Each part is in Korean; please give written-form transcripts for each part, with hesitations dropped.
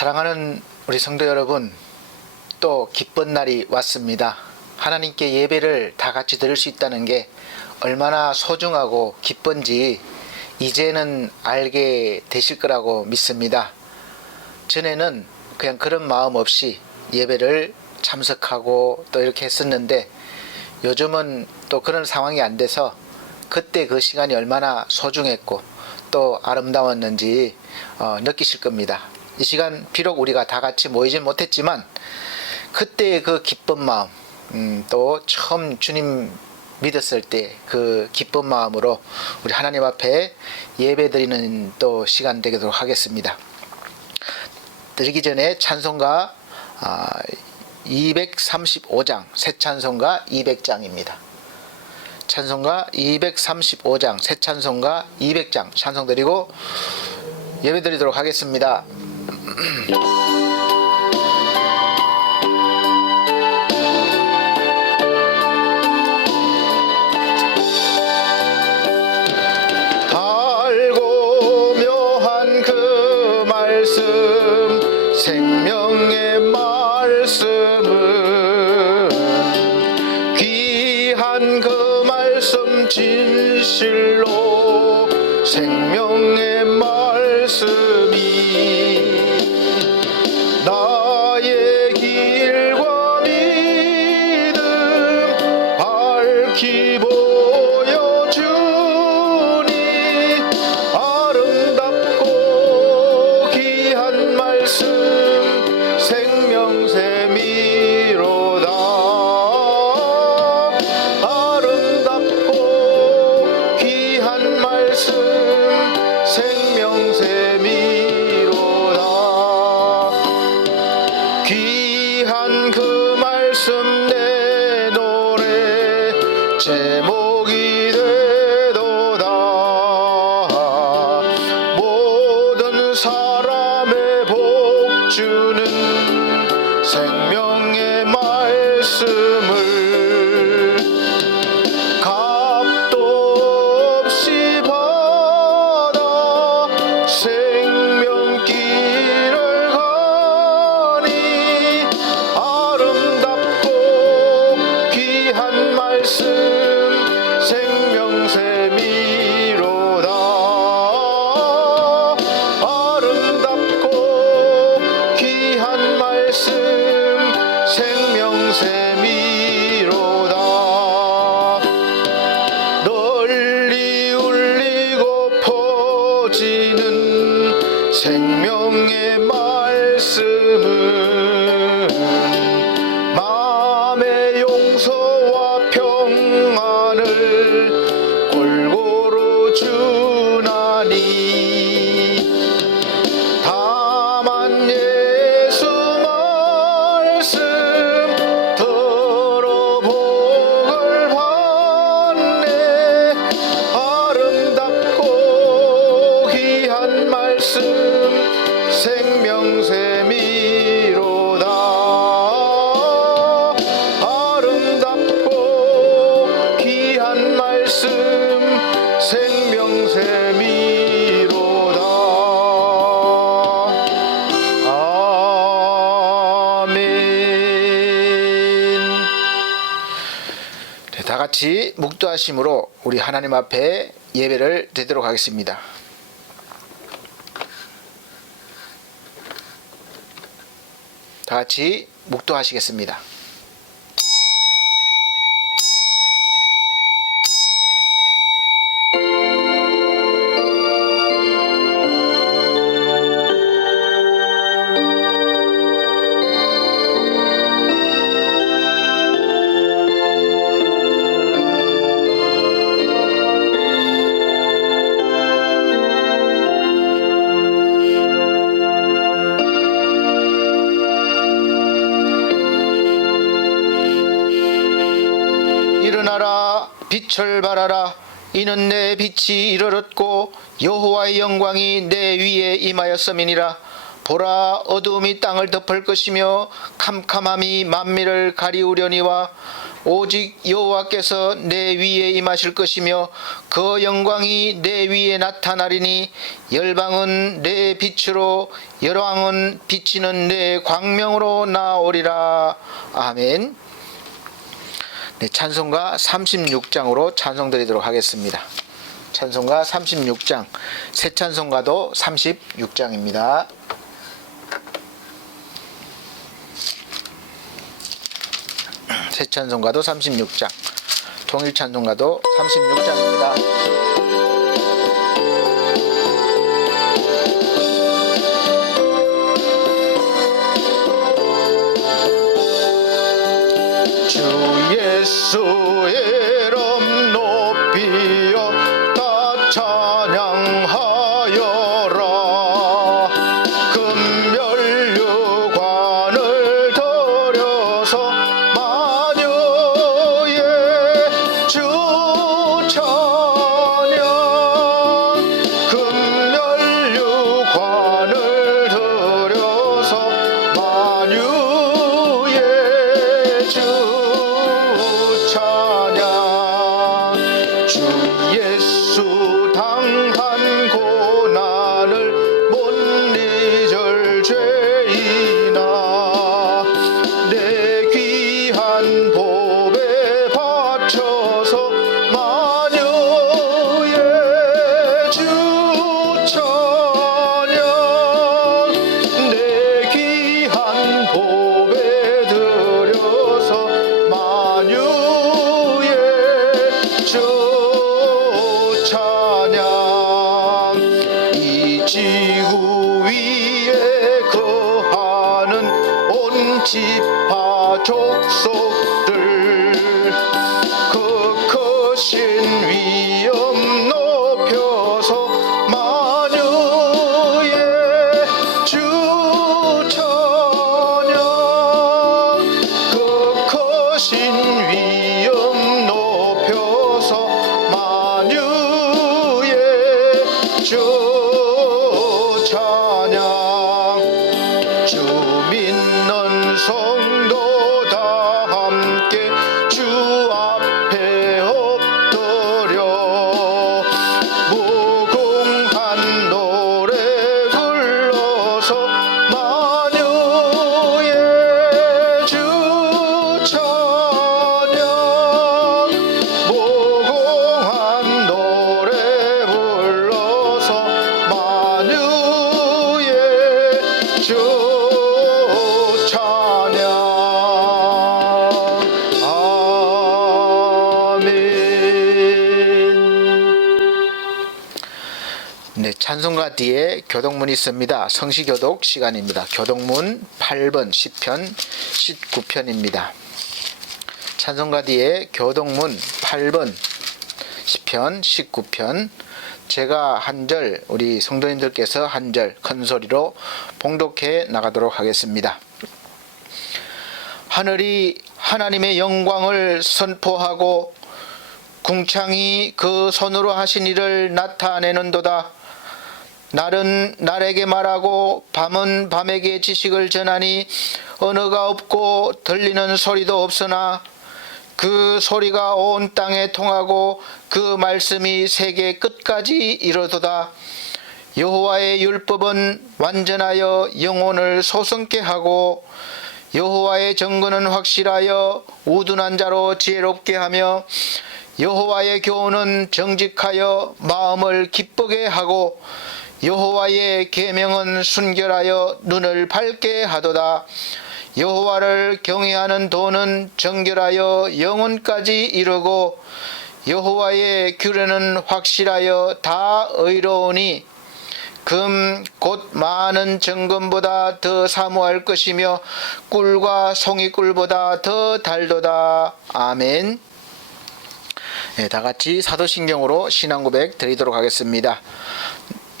사랑하는 우리 성도 여러분, 또 기쁜 날이 왔습니다. 하나님께 예배를 다 같이 드릴 수 있다는 게 얼마나 소중하고 기쁜지 이제는 알게 되실 거라고 믿습니다. 전에는 그냥 그런 마음 없이 예배를 참석하고 또 이렇게 했었는데, 요즘은 또 그런 상황이 안 돼서 그때 그 시간이 얼마나 소중했고 또 아름다웠는지 느끼실 겁니다. 이 시간 비록 우리가 다 같이 모이진 못했지만 그때의 그 기쁜 마음, 또 처음 주님 믿었을 때 그 기쁜 마음으로 우리 하나님 앞에 예배드리는 또 시간 되도록 하겠습니다. 드리기 전에 찬송가 235장, 새 찬송가 200장입니다. 찬송가 235장, 새 찬송가 200장 찬송 드리고 예배 드리도록 하겠습니다. 달고 묘한 그 말씀, 생명의 말씀은 귀한 그 말씀 진실로 생명의 말씀이 나의 길과 믿음 밝히 보여주니 아름답고 귀한 말씀 생명샘이로다. 아름답고 귀한 말씀 생명샘이로다. 귀한 그 말씀 내 노래 제목이 되도다. 모든 사람의 복 주는 생명의 말씀을 값도 없이 받아 생명길을 가니 아름답고 귀한 말씀 생명샘이로다. 아름답고 귀한 말씀 생명샘이로다. 널리 울리고 퍼지는 생명의 말씀은 마음의 용서와 평안을 골고루 주나니 다만 예수 말씀 들어 복을 받네. 아름답고 귀한 말씀 생명샘이로다. 아름답고 귀한 말씀 생명샘이로다. 아멘. 다 같이 묵도하심으로 우리 하나님 앞에 예배를 드리도록 하겠습니다. 다 같이 묵도하시겠습니다. 일어나라, 빛을 발하라. 이는 내 빛이 이르렀고 여호와의 영광이 내 위에 임하였음이니라. 보라, 어두움이 땅을 덮을 것이며 캄캄함이 만민을 가리우려니와 오직 여호와께서 내 위에 임하실 것이며 그 영광이 내 위에 나타나리니 열방은 내 빛으로 열왕은 비치는 내 광명으로 나오리라. 아멘. 네, 찬송가 36장으로 찬송드리도록 하겠습니다. 찬송가 36장, 새 찬송가도 36장입니다. 새 찬송가도 36장, 통일 찬송가도 36장입니다. 주 예수의 이름 높이어 다 찬양하여라. 금멸류관을 들여서 마녀의 주 찬양. 금멸류관을 들여서 마녀의 주 찬양. 주 예수 당한 고난을 못 잊을 죄인아 내 귀한 보배 바쳐서 마녀의 주 찬양. 내 귀한 보배 들여서 마녀의 주 찬양. 이 지구 위에 거하는 온 지파 족속들 그 크신 위엄 높여서 마녀의 주 찬양. 그 크신 위엄 높여서 마녀의 주 찬양. 주 믿는 성도 다 함께 주 앞에 엎드려 무궁한 노래 불러서 마녀의 주 찬양. 무궁한 노래 불러서 마녀의 주 찬양. 아멘. 네, 찬송가 뒤에 교독문이 있습니다. 성시교독 시간입니다. 교독문 8번 시편 19편입니다. 찬송가 뒤에 교독문 8번 시편 19편, 제가 한 절, 우리 성도님들께서 한 절 큰 소리로 봉독해 나가도록 하겠습니다. 하늘이 하나님의 영광을 선포하고 궁창이 그 손으로 하신 일을 나타내는도다. 날은 날에게 말하고 밤은 밤에게 지식을 전하니 언어가 없고 들리는 소리도 없으나 그 소리가 온 땅에 통하고 그 말씀이 세계 끝까지 이르도다. 여호와의 율법은 완전하여 영혼을 소성케 하고 여호와의 정근은 확실하여 우둔한 자로 지혜롭게 하며 여호와의 교훈은 정직하여 마음을 기쁘게 하고 여호와의 계명은 순결하여 눈을 밝게 하도다. 여호와를 경외하는 도는 정결하여 영혼까지 이르고 여호와의 규례는 확실하여 다 의로우니 금 곧 많은 정금보다 더 사모할 것이며 꿀과 송이꿀보다 더 달도다. 아멘. 네, 다같이 사도신경으로 신앙고백 드리도록 하겠습니다.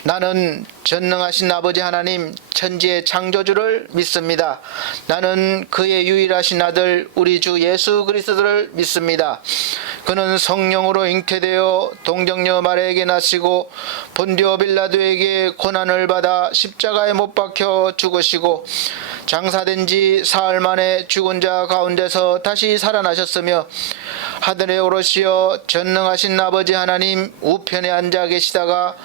나는 전능하신 아버지 하나님 천지의 창조주를 믿습니다. 나는 그의 유일하신 아들 우리 주 예수 그리스도를 믿습니다. 그는 성령으로 잉태되어 동정녀 마리아에게 나시고 본디오 빌라도에게 고난을 받아 십자가에 못 박혀 죽으시고 장사된 지 사흘 만에 죽은 자 가운데서 다시 살아나셨으며 하늘에 오르시어 전능하신 아버지 하나님 우편에 앉아 계시다가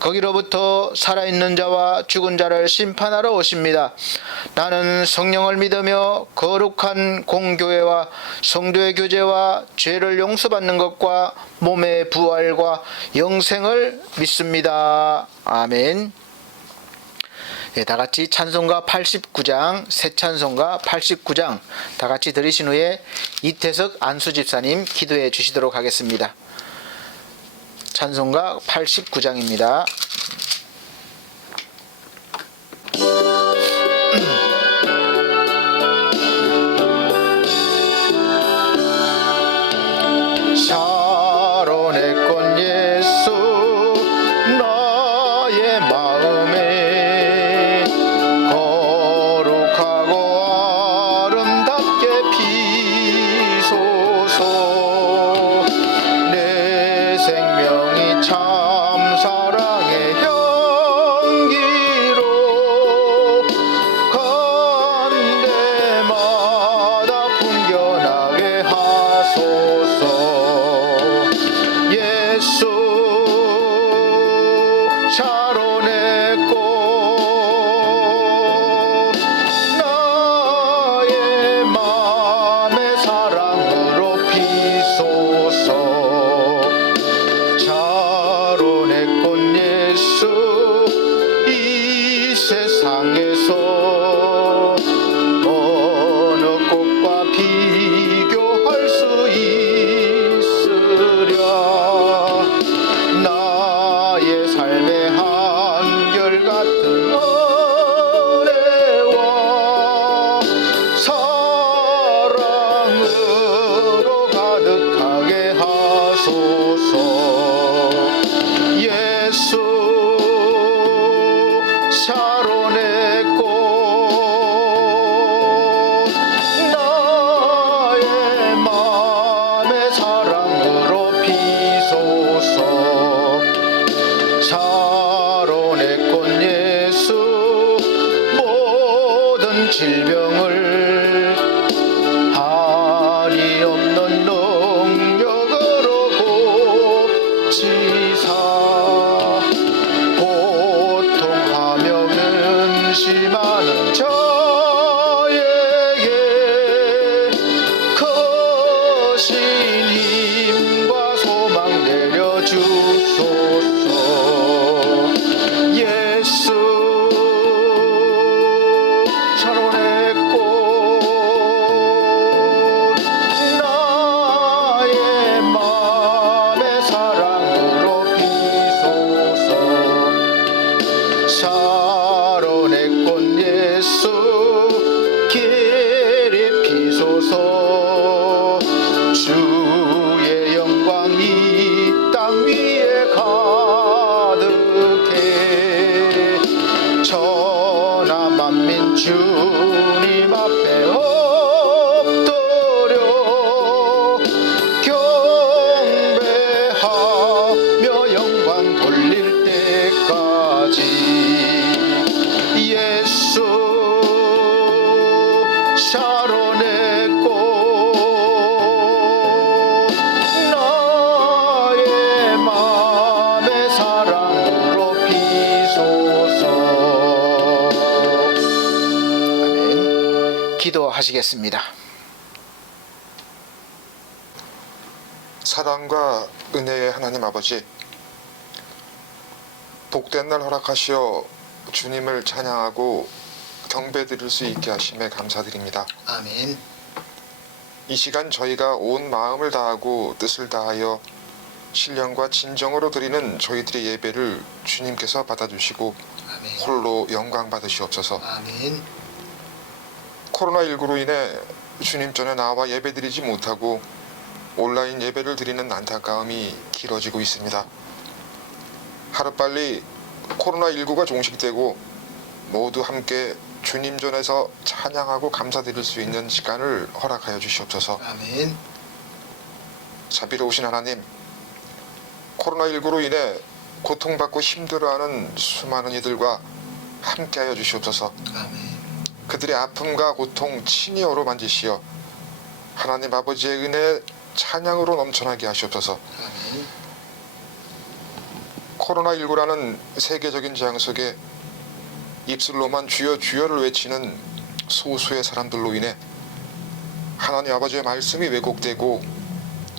거기로부터 살아있는 자와 죽은 자를 심판하러 오십니다. 나는 성령을 믿으며 거룩한 공교회와 성도의 교제와 죄를 용서받는 것과 몸의 부활과 영생을 믿습니다. 아멘. 예, 다 같이 찬송가 89장, 새 찬송가 89장 다 같이 들으신 후에 이태석 안수 집사님 기도해 주시도록 하겠습니다. 찬송가 89장입니다. 샤론의 꽃 예수 너의 마음에 거룩하고 아름답게 피소서. 내 생명이 참 사랑의 향기로 간데마다 풍겨나게 하소서. 예수 샤론의 꽃 나의 맘의 사랑으로 피소서. 샤론의 꽃 예수 이 세상에서 어느 꽃과 비교할 수 있으랴. 나의 삶의 한결같은 은혜와 사랑으로 가득하게 하소서. 예수 샤론의 꽃 나의 맘의 사랑으로 피소서. 샤론의 꽃 예수 모든 질병을 한이 없는 능력으로 고치사 고통하며 근심하는 자에게 크신 힘과 소망 내려주소서. 예수 샤론의 꽃 나의 맘의 사랑으로 피소서. 샤론의 꽃 예수 길이 피소서. 주의 영광이 땅 위에 가득해 천하 만민 주님 앞에 엎드려 경배하며 영광 돌릴 때까지. 예수 샤론의 꽃 나의 맘의 사랑으로 피소서. 아멘. 기도하시겠습니다. 사랑과 은혜의 하나님 아버지, 복된 날 허락하시어 주님을 찬양하고 경배드릴 수 있게 하심에 감사드립니다. 아멘. 이 시간 저희가 온 마음을 다하고 뜻을 다하여 신령과 진정으로 드리는 저희들의 예배를 주님께서 받아주시고 아멘. 홀로 영광 받으시옵소서. 아멘. 코로나19로 인해 주님 전에 나와 예배드리지 못하고 온라인 예배를 드리는 안타까움이 길어지고 있습니다. 하루빨리 코로나19가 종식되고 모두 함께 주님 전에서 찬양하고 감사드릴 수 있는 시간을 허락하여 주시옵소서. 아멘. 자비로우신 하나님, 코로나19로 인해 고통받고 힘들어하는 수많은 이들과 함께하여 주시옵소서. 아멘. 그들의 아픔과 고통 친히 어루만지시어 하나님 아버지의 은혜 찬양으로 넘쳐나게 하시옵소서. 아멘. 코로나19라는 세계적인 재앙 속에 입술로만 주여 주여를 외치는 소수의 사람들로 인해 하나님 아버지의 말씀이 왜곡되고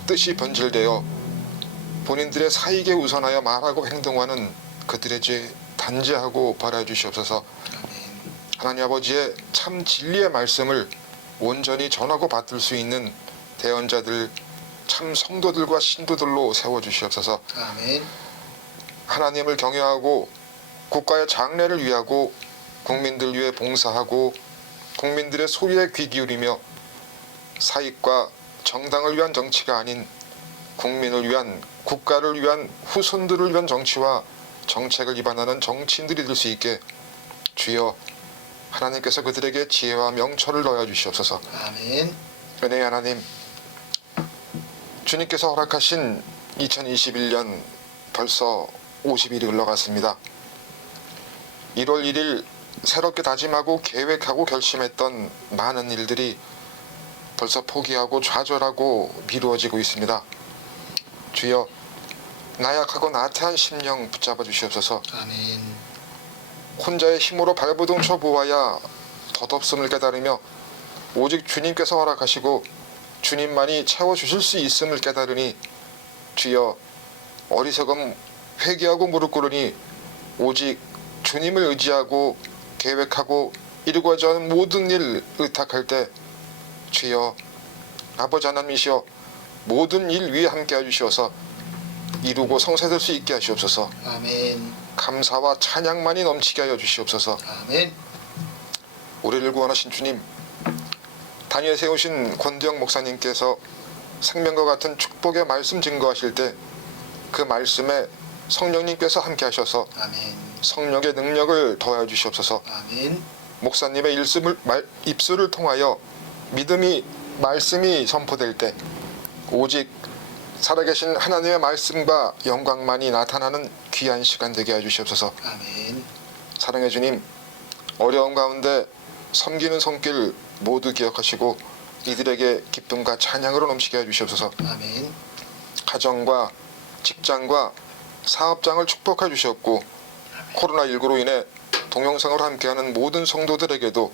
뜻이 변질되어 본인들의 사익에 우선하여 말하고 행동하는 그들의 죄 단죄하고 벌하여 주시옵소서. 하나님 아버지의 참 진리의 말씀을 온전히 전하고 받들 수 있는 대언자들, 참 성도들과 신도들로 세워주시옵소서. 아멘. 하나님을 경외하고 국가의 장래를 위하고 국민들 위해 봉사하고 국민들의 소리에 귀 기울이며 사익과 정당을 위한 정치가 아닌 국민을 위한, 국가를 위한, 후손들을 위한 정치와 정책을 위반하는 정치인들이 될 수 있게 주여 하나님께서 그들에게 지혜와 명철을 넣어 주시옵소서. 아멘. 은혜의 하나님, 주님께서 허락하신 2021년 벌써 50일이 흘러갔습니다. 1월 1일 새롭게 다짐하고 계획하고 결심했던 많은 일들이 벌써 포기하고 좌절하고 미루어지고 있습니다. 주여 나약하고 나태한 심령 붙잡아 주시옵소서. 아멘. 혼자의 힘으로 발버둥 쳐 보아야 덧없음을 깨달으며 오직 주님께서 허락하시고 주님만이 채워주실 수 있음을 깨달으니 주여 어리석음 회개하고 무릎 꿇으니 오직 주님을 의지하고 계획하고 이루고자 하는 모든 일 의탁할 때 주여 아버지 하나님이시여 모든 일 위에 함께 해주시어서 이루고 성사될 수 있게 하시옵소서. 아멘. 감사와 찬양만이 넘치게 하여 주시옵소서. 아멘. 우리를 구원하신 주님, 단위에 세우신 권대영 목사님께서 생명과 같은 축복의 말씀 증거하실 때 그 말씀에 성령님께서 함께 하셔서 아멘. 성령의 능력을 더하여 주시옵소서. 아멘. 목사님의 입술을 통하여 믿음이 말씀이 선포될 때 오직 살아계신 하나님의 말씀과 영광만이 나타나는 귀한 시간 되게 해주시옵소서. 아멘. 사랑의 주님, 어려운 가운데 섬기는 손길 모두 기억하시고 이들에게 기쁨과 찬양으로 넘치게 해주시옵소서. 아멘. 가정과 직장과 사업장을 축복해 주시옵고 코로나19로 인해 동영상으로 함께하는 모든 성도들에게도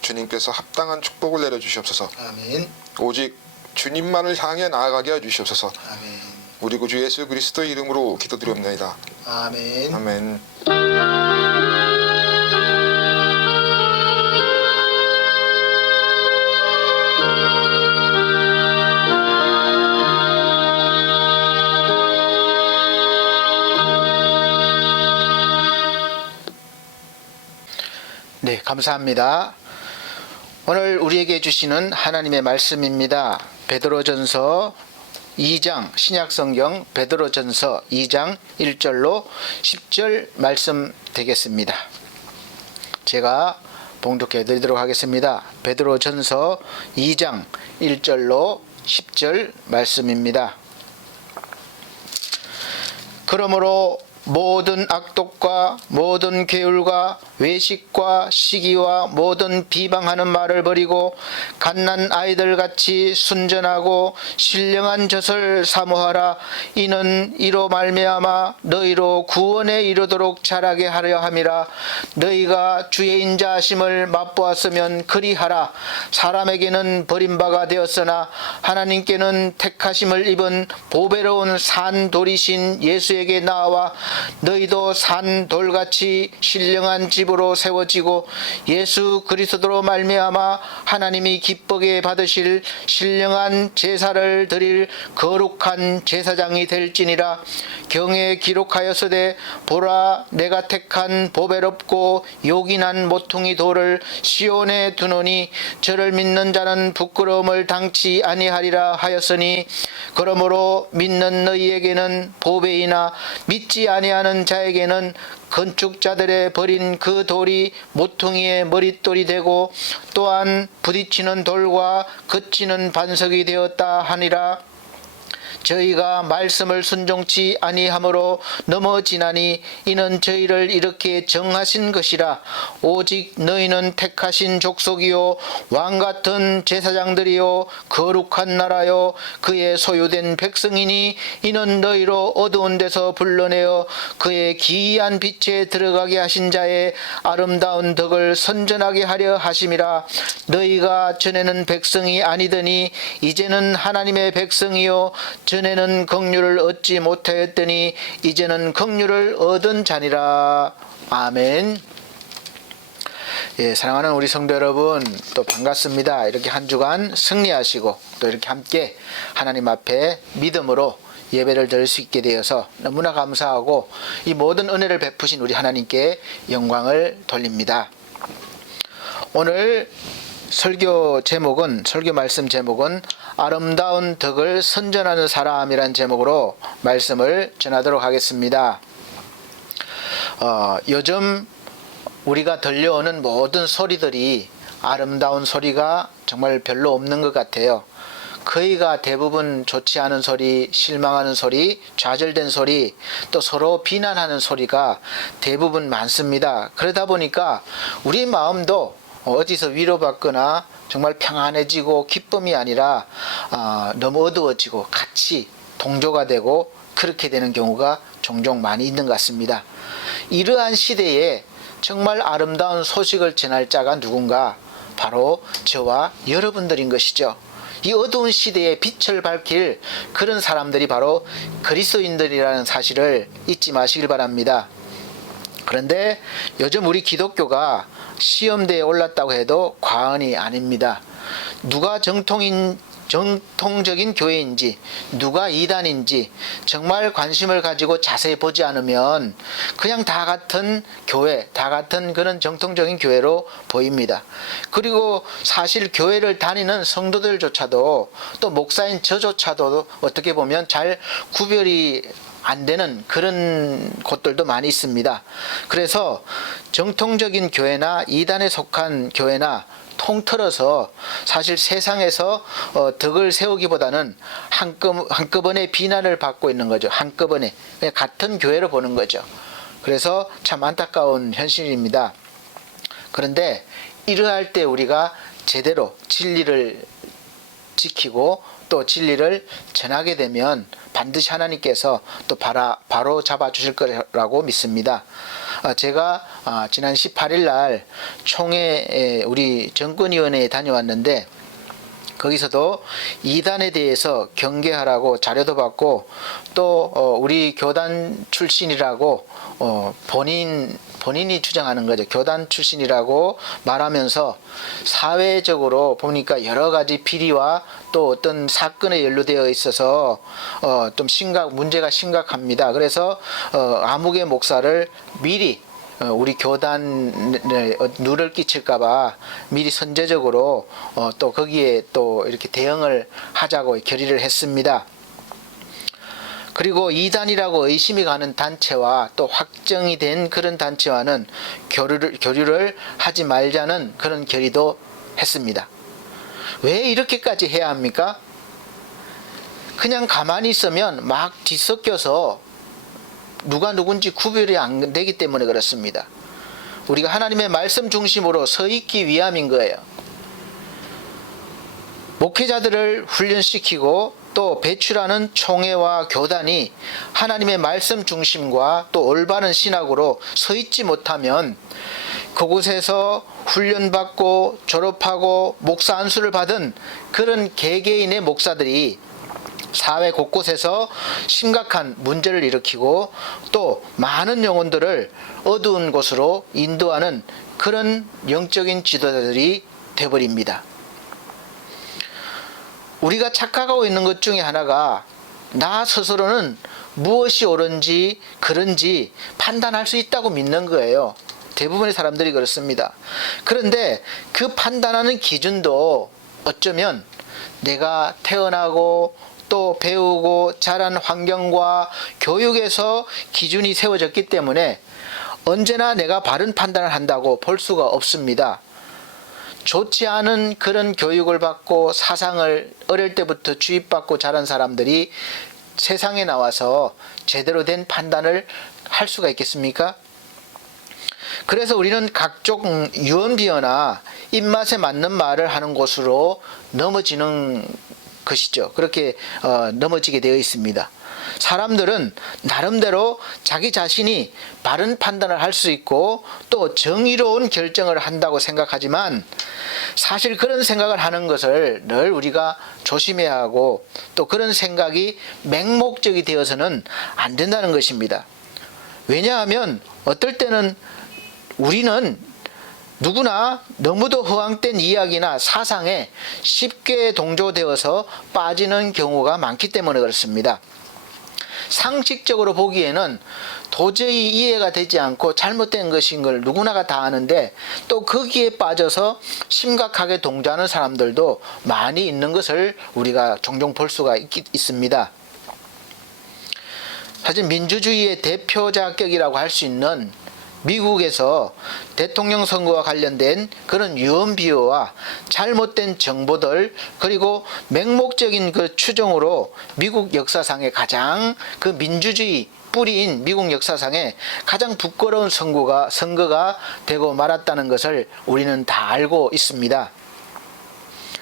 주님께서 합당한 축복을 내려주시옵소서. 아멘. 오직 주님만을 향해 나아가게 해주시옵소서. 아멘. 우리 구주 예수 그리스도의 이름으로 기도드리옵나이다. 아멘. 아멘. 네, 감사합니다. 오늘 우리에게 주시는 하나님의 말씀입니다. 베드로전서 2장, 신약성경 베드로전서 2장 1절로 10절 말씀 되겠습니다. 제가 봉독해 드리도록 하겠습니다. 베드로전서 2장 1절로 10절 말씀입니다. 그러므로 모든 악독과 모든 계율과 외식과 시기와 모든 비방하는 말을 버리고 갓난 아이들같이 순전하고 신령한 젖을 사모하라. 이는 이로 말미암아 너희로 구원에 이르도록 자라게 하려 함이라. 너희가 주의 인자하심을 맛보았으면 그리하라. 사람에게는 버림바가 되었으나 하나님께는 택하심을 입은 보배로운 산돌이신 예수에게 나와 너희도 산돌같이 신령한 집으로 세워지고 예수 그리스도로 말미암아 하나님이 기쁘게 받으실 신령한 제사를 드릴 거룩한 제사장이 될지니라. 경에 기록하였으되 보라 내가 택한 보배롭고 요긴한 모퉁이 돌을 시온에 두노니 저를 믿는 자는 부끄러움을 당치 아니하리라 하였으니 그러므로 믿는 너희에게는 보배이나 믿지 아니하는 자에게는 건축자들의 버린 그 돌이 모퉁이의 머릿돌이 되고 또한 부딪히는 돌과 그치는 반석이 되었다 하니라. 저희가 말씀을 순종치 아니함으로 넘어지나니 이는 저희를 이렇게 정하신 것이라. 오직 너희는 택하신 족속이요 왕같은 제사장들이요 거룩한 나라요 그의 소유된 백성이니 이는 너희로 어두운 데서 불러내어 그의 기이한 빛에 들어가게 하신 자의 아름다운 덕을 선전하게 하려 하심이라. 너희가 전에는 백성이 아니더니 이제는 하나님의 백성이요 전에는 긍휼을 얻지 못하였더니 이제는 긍휼을 얻은 자니라. 아멘. 예, 사랑하는 우리 성도 여러분, 또 반갑습니다. 이렇게 한 주간 승리하시고 또 이렇게 함께 하나님 앞에 믿음으로 예배를 드릴 수 있게 되어서 너무나 감사하고 이 모든 은혜를 베푸신 우리 하나님께 영광을 돌립니다. 오늘 설교 말씀 제목은 아름다운 덕을 선전하는 사람이란 제목으로 말씀을 전하도록 하겠습니다. 요즘 우리가 들려오는 모든 소리들이 아름다운 소리가 정말 별로 없는 것 같아요. 거의가 대부분 좋지 않은 소리, 실망하는 소리, 좌절된 소리, 또 서로 비난하는 소리가 대부분 많습니다. 그러다 보니까 우리 마음도 어디서 위로받거나 정말 평안해지고 기쁨이 아니라 너무 어두워지고 같이 동조가 되고 그렇게 되는 경우가 종종 많이 있는 것 같습니다. 이러한 시대에 정말 아름다운 소식을 전할 자가 누군가? 바로 저와 여러분들인 것이죠. 이 어두운 시대에 빛을 밝힐 그런 사람들이 바로 그리스도인들이라는 사실을 잊지 마시길 바랍니다. 그런데 요즘 우리 기독교가 시험대에 올랐다고 해도 과언이 아닙니다. 누가 정통적인 교회인지 누가 이단인지 정말 관심을 가지고 자세히 보지 않으면 그냥 다 같은 교회, 다 같은 그런 정통적인 교회로 보입니다. 그리고 사실 교회를 다니는 성도들조차도 또 목사인 저조차도 어떻게 보면 잘 구별이 안 되는 그런 곳들도 많이 있습니다. 그래서 정통적인 교회나 이단에 속한 교회나 통틀어서 사실 세상에서 덕을 세우기보다는 한꺼번에 비난을 받고 있는 거죠. 한꺼번에 그냥 같은 교회로 보는 거죠. 그래서 참 안타까운 현실입니다. 그런데 이러할 때 우리가 제대로 진리를 지키고 또 진리를 전하게 되면 반드시 하나님께서 또 바로 잡아주실 거라고 믿습니다. 제가 지난 18일 날 총회 우리 정권위원회에 다녀왔는데 거기서도 이단에 대해서 경계하라고 자료도 받고 또 우리 교단 출신이라고 본인이 주장하는 거죠. 교단 출신이라고 말하면서 사회적으로 보니까 여러 가지 비리와 또 어떤 사건에 연루되어 있어서 좀 문제가 심각합니다. 그래서 아무개 목사를 미리 우리 교단에 누를 끼칠까봐 미리 선제적으로 또 거기에 또 이렇게 대응을 하자고 결의를 했습니다. 그리고 이단이라고 의심이 가는 단체와 또 확정이 된 그런 단체와는 교류를 하지 말자는 그런 결의도 했습니다. 왜 이렇게까지 해야 합니까? 그냥 가만히 있으면 막 뒤섞여서 누가 누군지 구별이 안 되기 때문에 그렇습니다. 우리가 하나님의 말씀 중심으로 서 있기 위함인 거예요. 목회자들을 훈련시키고 또 배출하는 총회와 교단이 하나님의 말씀 중심과 또 올바른 신학으로 서 있지 못하면 그곳에서 훈련받고 졸업하고 목사 안수를 받은 그런 개개인의 목사들이 사회 곳곳에서 심각한 문제를 일으키고 또 많은 영혼들을 어두운 곳으로 인도하는 그런 영적인 지도자들이 되어버립니다. 우리가 착각하고 있는 것 중에 하나가 나 스스로는 무엇이 옳은지 그런지 판단할 수 있다고 믿는 거예요. 대부분의 사람들이 그렇습니다. 그런데 그 판단하는 기준도 어쩌면 내가 태어나고 또 배우고 자란 환경과 교육에서 기준이 세워졌기 때문에 언제나 내가 바른 판단을 한다고 볼 수가 없습니다. 좋지 않은 그런 교육을 받고 사상을 어릴 때부터 주입받고 자란 사람들이 세상에 나와서 제대로 된 판단을 할 수가 있겠습니까? 그래서 우리는 각종 유언비어나 입맛에 맞는 말을 하는 곳으로 넘어지는 것이죠. 그렇게 넘어지게 되어 있습니다. 사람들은 나름대로 자기 자신이 바른 판단을 할 수 있고 또 정의로운 결정을 한다고 생각하지만 사실 그런 생각을 하는 것을 늘 우리가 조심해야 하고 또 그런 생각이 맹목적이 되어서는 안 된다는 것입니다. 왜냐하면 어떨 때는 우리는 누구나 너무도 허황된 이야기나 사상에 쉽게 동조되어서 빠지는 경우가 많기 때문에 그렇습니다. 상식적으로 보기에는 도저히 이해가 되지 않고 잘못된 것인 걸 누구나가 다 아는데 또 거기에 빠져서 심각하게 동조하는 사람들도 많이 있는 것을 우리가 종종 볼 수가 있습니다. 사실 민주주의의 대표자격이라고 할 수 있는 미국에서 대통령 선거와 관련된 그런 유언비어와 잘못된 정보들 그리고 맹목적인 그 추정으로 미국 역사상에 가장 그 민주주의 뿌리인 미국 역사상에 가장 부끄러운 선거가 되고 말았다는 것을 우리는 다 알고 있습니다.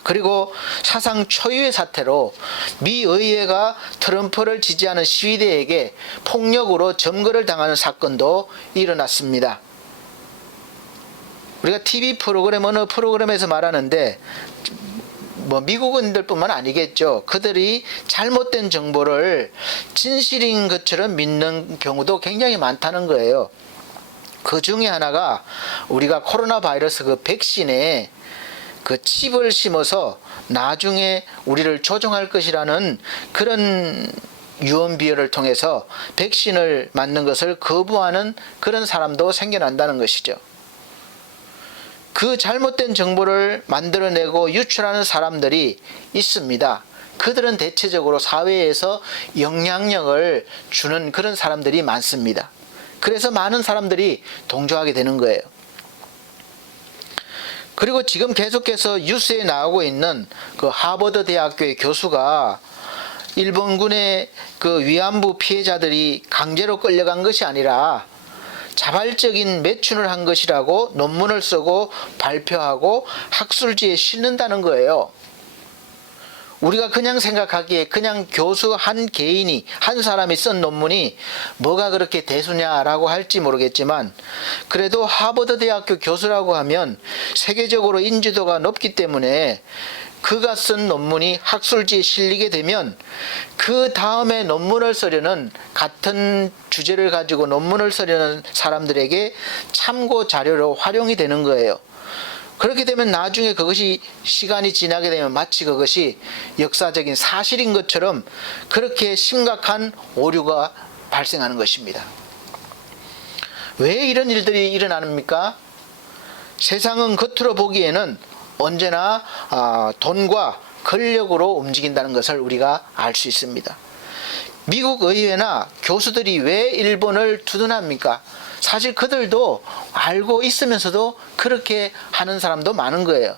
그리고 사상 초유의 사태로 미 의회가 트럼프를 지지하는 시위대에게 폭력으로 점거를 당하는 사건도 일어났습니다. 우리가 TV 프로그램 어느 프로그램에서 말하는데 미국인들뿐만 아니겠죠. 그들이 잘못된 정보를 진실인 것처럼 믿는 경우도 굉장히 많다는 거예요. 그 중에 하나가 우리가 코로나 바이러스 그 백신에 그 칩을 심어서 나중에 우리를 조종할 것이라는 그런 유언비어를 통해서 백신을 맞는 것을 거부하는 그런 사람도 생겨난다는 것이죠. 그 잘못된 정보를 만들어내고 유출하는 사람들이 있습니다. 그들은 대체적으로 사회에서 영향력을 주는 그런 사람들이 많습니다. 그래서 많은 사람들이 동조하게 되는 거예요. 그리고 지금 계속해서 뉴스에 나오고 있는 그 하버드 대학교의 교수가 일본군의 그 위안부 피해자들이 강제로 끌려간 것이 아니라 자발적인 매춘을 한 것이라고 논문을 쓰고 발표하고 학술지에 실는다는 거예요. 우리가 그냥 생각하기에 그냥 교수 한 개인이 한 사람이 쓴 논문이 뭐가 그렇게 대수냐라고 할지 모르겠지만 그래도 하버드 대학교 교수라고 하면 세계적으로 인지도가 높기 때문에 그가 쓴 논문이 학술지에 실리게 되면 그 다음에 논문을 쓰려는 같은 주제를 가지고 논문을 쓰려는 사람들에게 참고 자료로 활용이 되는 거예요. 그렇게 되면 나중에 그것이 시간이 지나게 되면 마치 그것이 역사적인 사실인 것처럼 그렇게 심각한 오류가 발생하는 것입니다. 왜 이런 일들이 일어납니까? 세상은 겉으로 보기에는 언제나 돈과 권력으로 움직인다는 것을 우리가 알 수 있습니다. 미국 의회나 교수들이 왜 일본을 두둔합니까? 사실 그들도 알고 있으면서도 그렇게 하는 사람도 많은 거예요.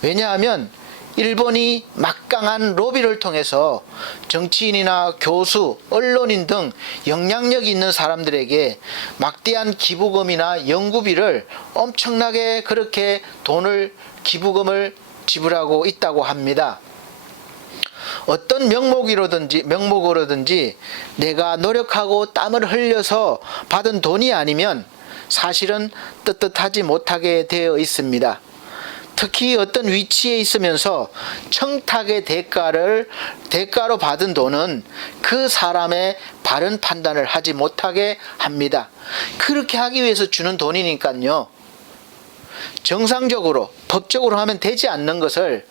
왜냐하면 일본이 막강한 로비를 통해서 정치인이나 교수, 언론인 등 영향력 있는 사람들에게 막대한 기부금이나 연구비를 엄청나게 그렇게 기부금을 지불하고 있다고 합니다. 어떤 명목으로든지 내가 노력하고 땀을 흘려서 받은 돈이 아니면 사실은 떳떳하지 못하게 되어 있습니다. 특히 어떤 위치에 있으면서 청탁의 대가로 받은 돈은 그 사람의 바른 판단을 하지 못하게 합니다. 그렇게 하기 위해서 주는 돈이니까요. 정상적으로 법적으로 하면 되지 않는 것을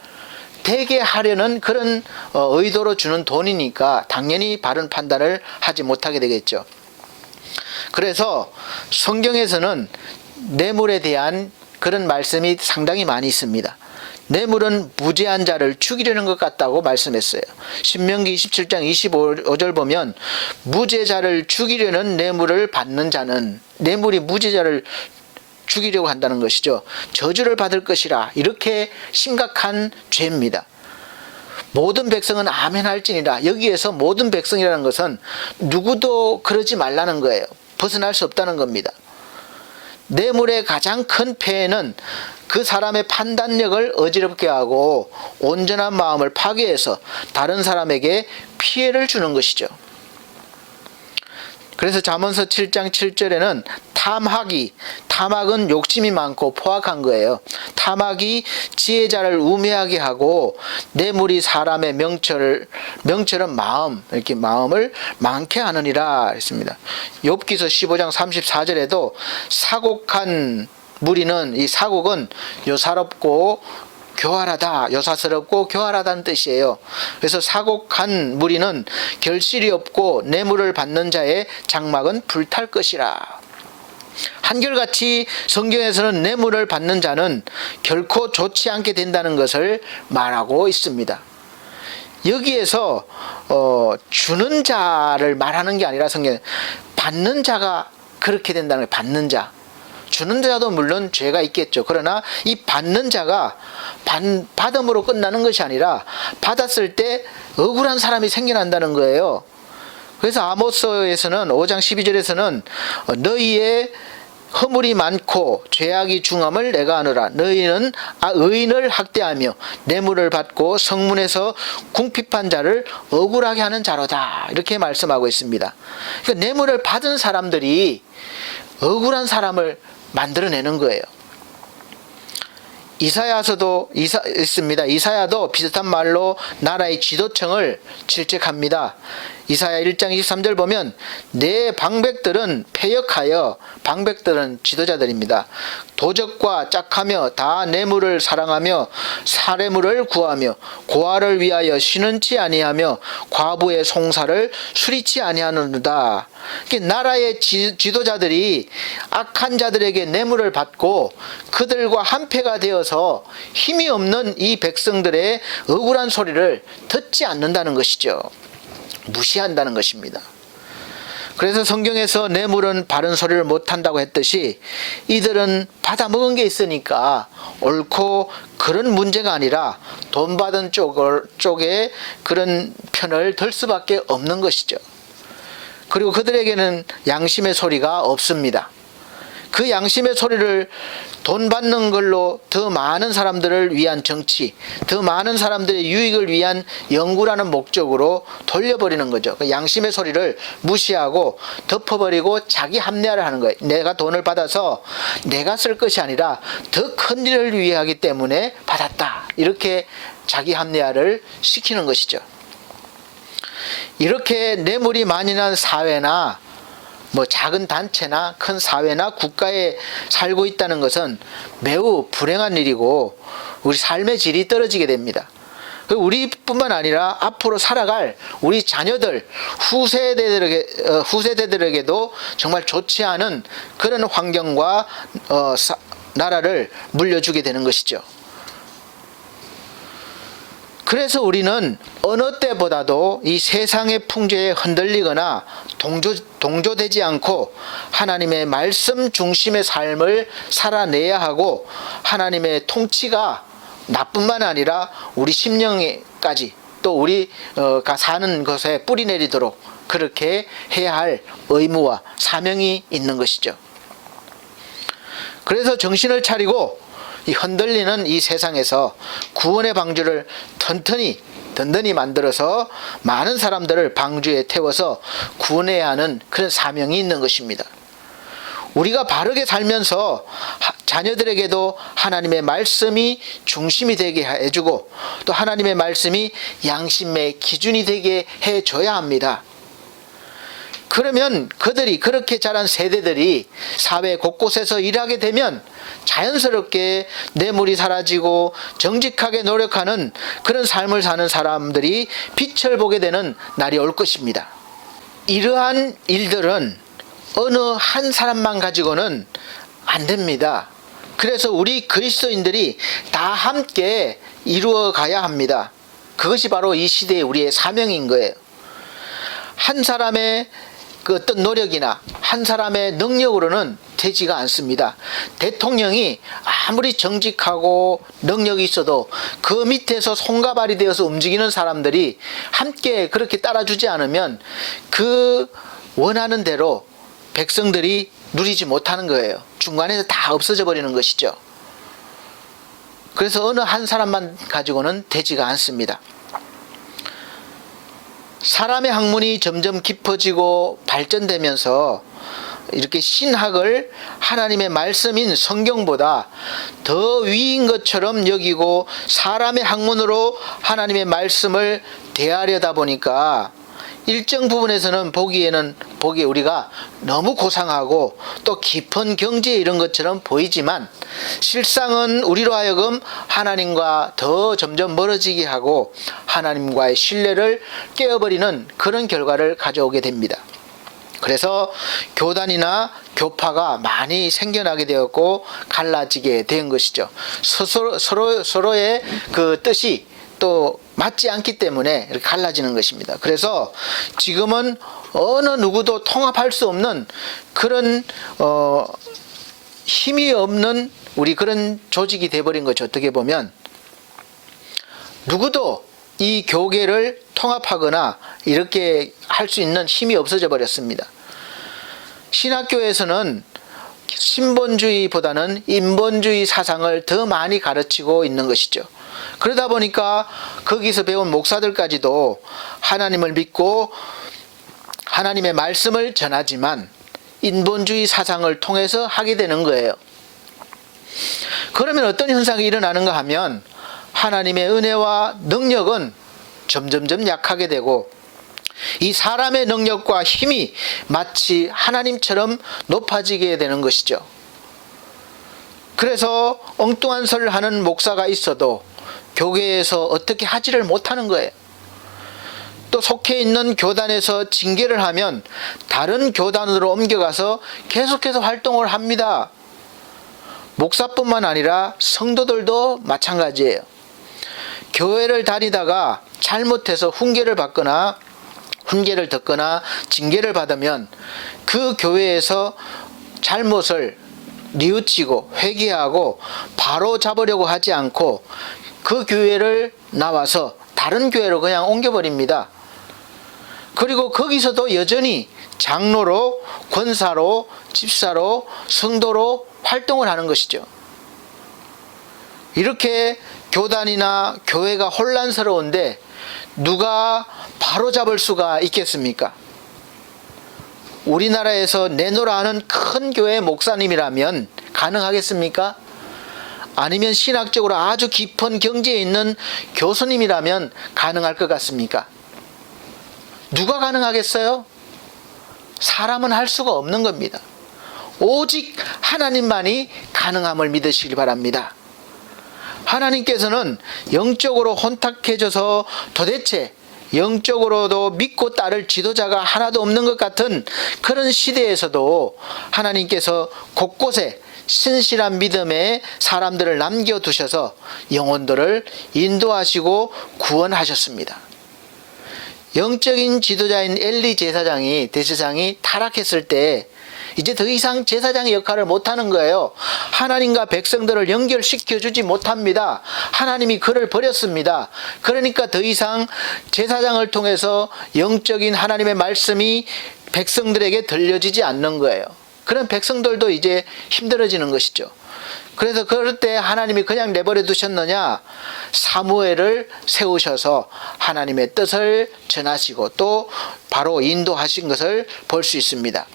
되게 하려는 그런 의도로 주는 돈이니까 당연히 바른 판단을 하지 못하게 되겠죠. 그래서 성경에서는 뇌물에 대한 그런 말씀이 상당히 많이 있습니다. 뇌물은 무죄한 자를 죽이려는 것 같다고 말씀했어요. 신명기 27장 25절 보면 무죄자를 죽이려는 뇌물을 받는 자는 뇌물이 무죄자를 죽이려고 한다는 것이죠. 저주를 받을 것이라 이렇게 심각한 죄입니다. 모든 백성은 아멘 할지니라. 여기에서 모든 백성이라는 것은 누구도 그러지 말라는 거예요. 벗어날 수 없다는 겁니다. 뇌물의 가장 큰 폐해는 그 사람의 판단력을 어지럽게 하고 온전한 마음을 파괴해서 다른 사람에게 피해를 주는 것이죠. 그래서 잠언서 7장 7절에는 탐악은 욕심이 많고 포악한 거예요. 탐악이 지혜자를 우매하게 하고 뇌물이 사람의 명철은 이렇게 마음을 많게 하느니라 했습니다. 욥기서 15장 34절에도 사곡한 무리는, 이 사곡은 요사롭고 교활하다, 요사스럽고 교활하다는 뜻이에요. 그래서 사곡한 무리는 결실이 없고 뇌물을 받는 자의 장막은 불탈 것이라. 한결같이 성경에서는 뇌물을 받는 자는 결코 좋지 않게 된다는 것을 말하고 있습니다. 여기에서 주는 자를 말하는 게 아니라 성경 받는 자가 그렇게 된다는 거예요. 받는 자. 주는 자도 물론 죄가 있겠죠. 그러나 이 받는 자가 받음으로 끝나는 것이 아니라 받았을 때 억울한 사람이 생겨난다는 거예요. 그래서 아모스에서는 5장 12절에서는 너희의 허물이 많고 죄악이 중함을 내가 아노라. 너희는 의인을 학대하며 뇌물을 받고 성문에서 궁핍한 자를 억울하게 하는 자로다. 이렇게 말씀하고 있습니다. 그러니까 뇌물을 받은 사람들이 억울한 사람을 만들어내는 거예요. 이사야서도 있습니다. 이사야도 비슷한 말로 나라의 지도층을 질책합니다. 이사야 1장 23절 보면 내 방백들은 패역하여, 방백들은 지도자들입니다. 도적과 짝하며 다 뇌물을 사랑하며 사례물을 구하며 고아를 위하여 쉬는치 아니하며 과부의 송사를 수리치 아니하느니라. 나라의 지도자들이 악한 자들에게 뇌물을 받고 그들과 한패가 되어서 힘이 없는 이 백성들의 억울한 소리를 듣지 않는다는 것이죠. 무시한다는 것입니다. 그래서 성경에서 뇌물은 바른 소리를 못한다고 했듯이 이들은 받아먹은 게 있으니까 옳고 그런 문제가 아니라 돈 받은 쪽에 그런 편을 들 수밖에 없는 것이죠. 그리고 그들에게는 양심의 소리가 없습니다. 그 양심의 소리를 돈 받는 걸로 더 많은 사람들을 위한 정치, 더 많은 사람들의 유익을 위한 연구라는 목적으로 돌려버리는 거죠. 그 양심의 소리를 무시하고 덮어버리고 자기 합리화를 하는 거예요. 내가 돈을 받아서 내가 쓸 것이 아니라 더 큰 일을 위해 하기 때문에 받았다. 이렇게 자기 합리화를 시키는 것이죠. 이렇게 뇌물이 많이 난 사회나 작은 단체나 큰 사회나 국가에 살고 있다는 것은 매우 불행한 일이고 우리 삶의 질이 떨어지게 됩니다. 우리뿐만 아니라 앞으로 살아갈 우리 자녀들, 후세대들에게도 정말 좋지 않은 그런 환경과 나라를 물려주게 되는 것이죠. 그래서 우리는 어느 때보다도 이 세상의 풍조에 흔들리거나 동조되지 않고 하나님의 말씀 중심의 삶을 살아내야 하고 하나님의 통치가 나뿐만 아니라 우리 심령에까지 또 우리가 사는 것에 뿌리 내리도록 그렇게 해야 할 의무와 사명이 있는 것이죠. 그래서 정신을 차리고 이 흔들리는 이 세상에서 구원의 방주를 든든히 만들어서 많은 사람들을 방주에 태워서 구원해야 하는 그런 사명이 있는 것입니다. 우리가 바르게 살면서 자녀들에게도 하나님의 말씀이 중심이 되게 해주고 또 하나님의 말씀이 양심의 기준이 되게 해줘야 합니다. 그러면 그렇게 자란 세대들이 사회 곳곳에서 일하게 되면 자연스럽게 뇌물이 사라지고 정직하게 노력하는 그런 삶을 사는 사람들이 빛을 보게 되는 날이 올 것입니다. 이러한 일들은 어느 한 사람만 가지고는 안 됩니다. 그래서 우리 그리스도인들이 다 함께 이루어 가야 합니다. 그것이 바로 이 시대의 우리의 사명인 거예요. 한 사람의 그 어떤 노력이나 한 사람의 능력으로는 되지가 않습니다. 대통령이 아무리 정직하고 능력이 있어도 그 밑에서 손과 발이 되어서 움직이는 사람들이 함께 그렇게 따라주지 않으면 그 원하는 대로 백성들이 누리지 못하는 거예요. 중간에서 다 없어져 버리는 것이죠. 그래서 어느 한 사람만 가지고는 되지가 않습니다. 사람의 학문이 점점 깊어지고 발전되면서 이렇게 신학을 하나님의 말씀인 성경보다 더 위인 것처럼 여기고 사람의 학문으로 하나님의 말씀을 대하려다 보니까 일정 부분에서는 보기에 우리가 너무 고상하고 또 깊은 경지에 이런 것처럼 보이지만 실상은 우리로 하여금 하나님과 더 점점 멀어지게 하고 하나님과의 신뢰를 깨어버리는 그런 결과를 가져오게 됩니다. 그래서 교단이나 교파가 많이 생겨나게 되었고 갈라지게 된 것이죠. 서로의 그 뜻이 또 맞지 않기 때문에 이렇게 갈라지는 것입니다. 그래서 지금은 어느 누구도 통합할 수 없는 그런 힘이 없는 우리 그런 조직이 돼버린 거죠. 어떻게 보면 누구도 이 교계를 통합하거나 이렇게 할 수 있는 힘이 없어져 버렸습니다. 신학교에서는 신본주의보다는 인본주의 사상을 더 많이 가르치고 있는 것이죠. 그러다 보니까 거기서 배운 목사들까지도 하나님을 믿고 하나님의 말씀을 전하지만 인본주의 사상을 통해서 하게 되는 거예요. 그러면 어떤 현상이 일어나는가 하면 하나님의 은혜와 능력은 점점점 약하게 되고 이 사람의 능력과 힘이 마치 하나님처럼 높아지게 되는 것이죠. 그래서 엉뚱한 설을 하는 목사가 있어도 교계에서 어떻게 하지를 못하는 거예요. 또 속해 있는 교단에서 징계를 하면 다른 교단으로 옮겨가서 계속해서 활동을 합니다. 목사뿐만 아니라 성도들도 마찬가지예요. 교회를 다니다가 잘못해서 훈계를 받거나 훈계를 듣거나 징계를 받으면 그 교회에서 잘못을 뉘우치고 회개하고 바로 잡으려고 하지 않고 그 교회를 나와서 다른 교회로 그냥 옮겨버립니다. 그리고 거기서도 여전히 장로로, 권사로, 집사로, 성도로 활동을 하는 것이죠. 이렇게 교단이나 교회가 혼란스러운데 누가 바로잡을 수가 있겠습니까? 우리나라에서 내노라 하는 큰 교회 목사님이라면 가능하겠습니까? 아니면 신학적으로 아주 깊은 경지에 있는 교수님이라면 가능할 것 같습니까? 누가 가능하겠어요? 사람은 할 수가 없는 겁니다. 오직 하나님만이 가능함을 믿으시기 바랍니다. 하나님께서는 영적으로 혼탁해져서 도대체 영적으로도 믿고 따를 지도자가 하나도 없는 것 같은 그런 시대에서도 하나님께서 곳곳에 신실한 믿음의 사람들을 남겨두셔서 영혼들을 인도하시고 구원하셨습니다. 영적인 지도자인 엘리 제사장이 대제사장이 타락했을 때 이제 더 이상 제사장의 역할을 못하는 거예요. 하나님과 백성들을 연결시켜 주지 못합니다. 하나님이 그를 버렸습니다. 그러니까 더 이상 제사장을 통해서 영적인 하나님의 말씀이 백성들에게 들려지지 않는 거예요. 그런 백성들도 이제 힘들어지는 것이죠. 그래서 그럴 때 하나님이 그냥 내버려 두셨느냐? 사무엘을 세우셔서 하나님의 뜻을 전하시고 또 바로 인도하신 것을 볼 수 있습니다.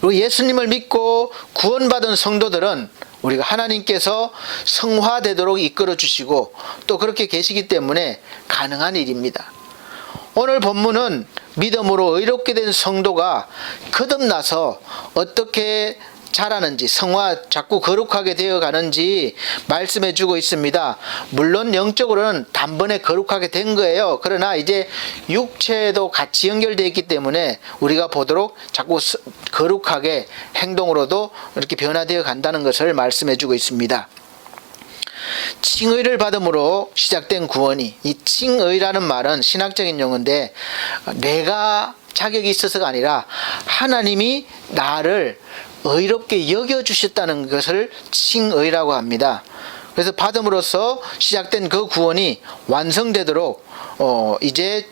그리고 예수님을 믿고 구원받은 성도들은 우리가 하나님께서 성화되도록 이끌어 주시고 또 그렇게 계시기 때문에 가능한 일입니다. 오늘 본문은 믿음으로 의롭게 된 성도가 거듭나서 어떻게 자라는지, 자꾸 거룩하게 되어 가는지 말씀해 주고 있습니다. 물론 영적으로는 단번에 거룩하게 된 거예요. 그러나 이제 육체도 같이 연결되어 있기 때문에 우리가 보도록 자꾸 거룩하게 행동으로도 이렇게 변화되어 간다는 것을 말씀해 주고 있습니다. 칭의를 받음으로 시작된 구원이, 이 칭의라는 말은 신학적인 용어인데 내가 자격이 있어서가 아니라 하나님이 나를 의롭게 여겨주셨다는 것을 칭의라고 합니다. 그래서 받음으로써 시작된 그 구원이 완성되도록 이제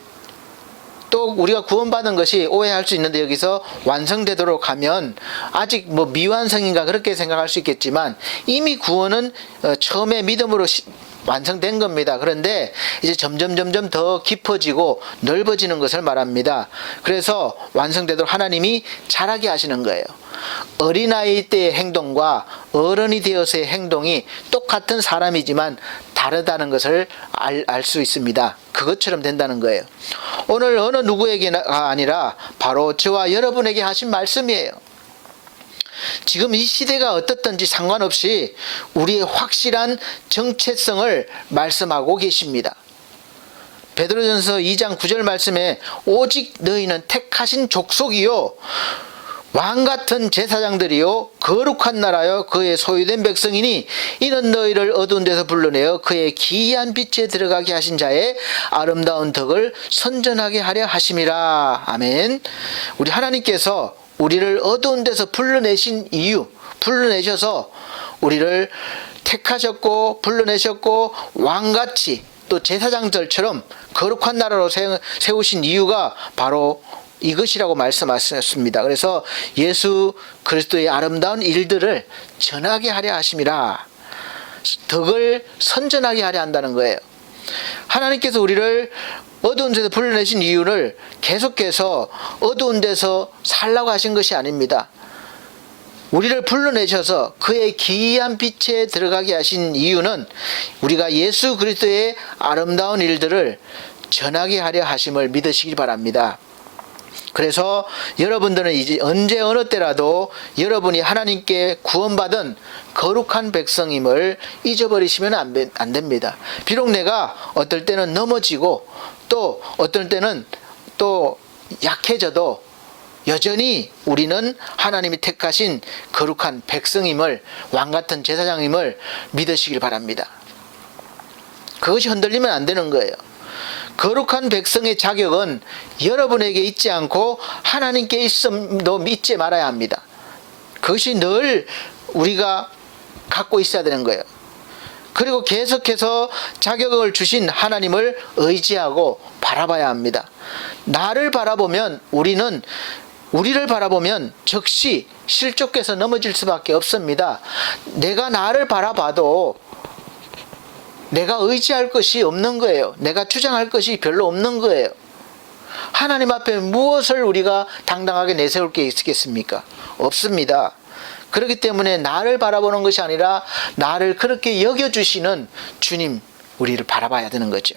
또 우리가 구원받은 것이 오해할 수 있는데, 여기서 완성되도록 하면 아직 뭐 미완성인가 그렇게 생각할 수 있겠지만 이미 구원은 처음에 믿음으로 완성된 겁니다. 그런데 이제 점점 더 깊어지고 넓어지는 것을 말합니다. 그래서 완성되도록 하나님이 자라게 하시는 거예요. 어린아이 때의 행동과 어른이 되어서의 행동이 똑같은 사람이지만 다르다는 것을 알 수 있습니다. 그것처럼 된다는 거예요. 오늘 어느 누구에게가 아니라 바로 저와 여러분에게 하신 말씀이에요. 지금 이 시대가 어떻든지 상관없이 우리의 확실한 정체성을 말씀하고 계십니다. 베드로전서 2장 9절 말씀에 오직 너희는 택하신 족속이요 왕같은 제사장들이요 거룩한 나라요 그의 소유된 백성이니 이는 너희를 어두운 데서 불러내어 그의 기이한 빛에 들어가게 하신 자의 아름다운 덕을 선전하게 하려 하심이라. 아멘. 우리 하나님께서 우리를 어두운 데서 불러내신 이유, 불러내셔서 우리를 택하셨고 불러내셨고 왕같이 또 제사장들처럼 거룩한 나라로 세우신 이유가 바로 이것이라고 말씀하셨습니다. 그래서 예수 그리스도의 아름다운 일들을 전하게 하려 하심이라. 덕을 선전하게 하려 한다는 거예요. 하나님께서 우리를 어두운 데서 불러내신 이유를 계속해서 어두운 데서 살라고 하신 것이 아닙니다. 우리를 불러내셔서 그의 기이한 빛에 들어가게 하신 이유는 우리가 예수 그리스도의 아름다운 일들을 전하게 하려 하심을 믿으시기 바랍니다. 그래서 여러분들은 이제 언제 어느 때라도 여러분이 하나님께 구원받은 거룩한 백성임을 잊어버리시면 안 됩니다. 비록 내가 어떨 때는 넘어지고 또 어떨 때는 또 약해져도 여전히 우리는 하나님이 택하신 거룩한 백성임을, 왕같은 제사장임을 믿으시길 바랍니다. 그것이 흔들리면 안 되는 거예요. 거룩한 백성의 자격은 여러분에게 있지 않고 하나님께 있음도 믿지 말아야 합니다. 그것이 늘 우리가 갖고 있어야 되는 거예요. 그리고 계속해서 자격을 주신 하나님을 의지하고 바라봐야 합니다. 나를 바라보면 우리를 바라보면 즉시 실족해서 넘어질 수밖에 없습니다. 내가 나를 바라봐도 내가 의지할 것이 없는 거예요. 내가 주장할 것이 별로 없는 거예요. 하나님 앞에 무엇을 우리가 당당하게 내세울 게 있겠습니까? 없습니다. 그렇기 때문에 나를 바라보는 것이 아니라 나를 그렇게 여겨주시는 주님, 우리를 바라봐야 되는 거죠.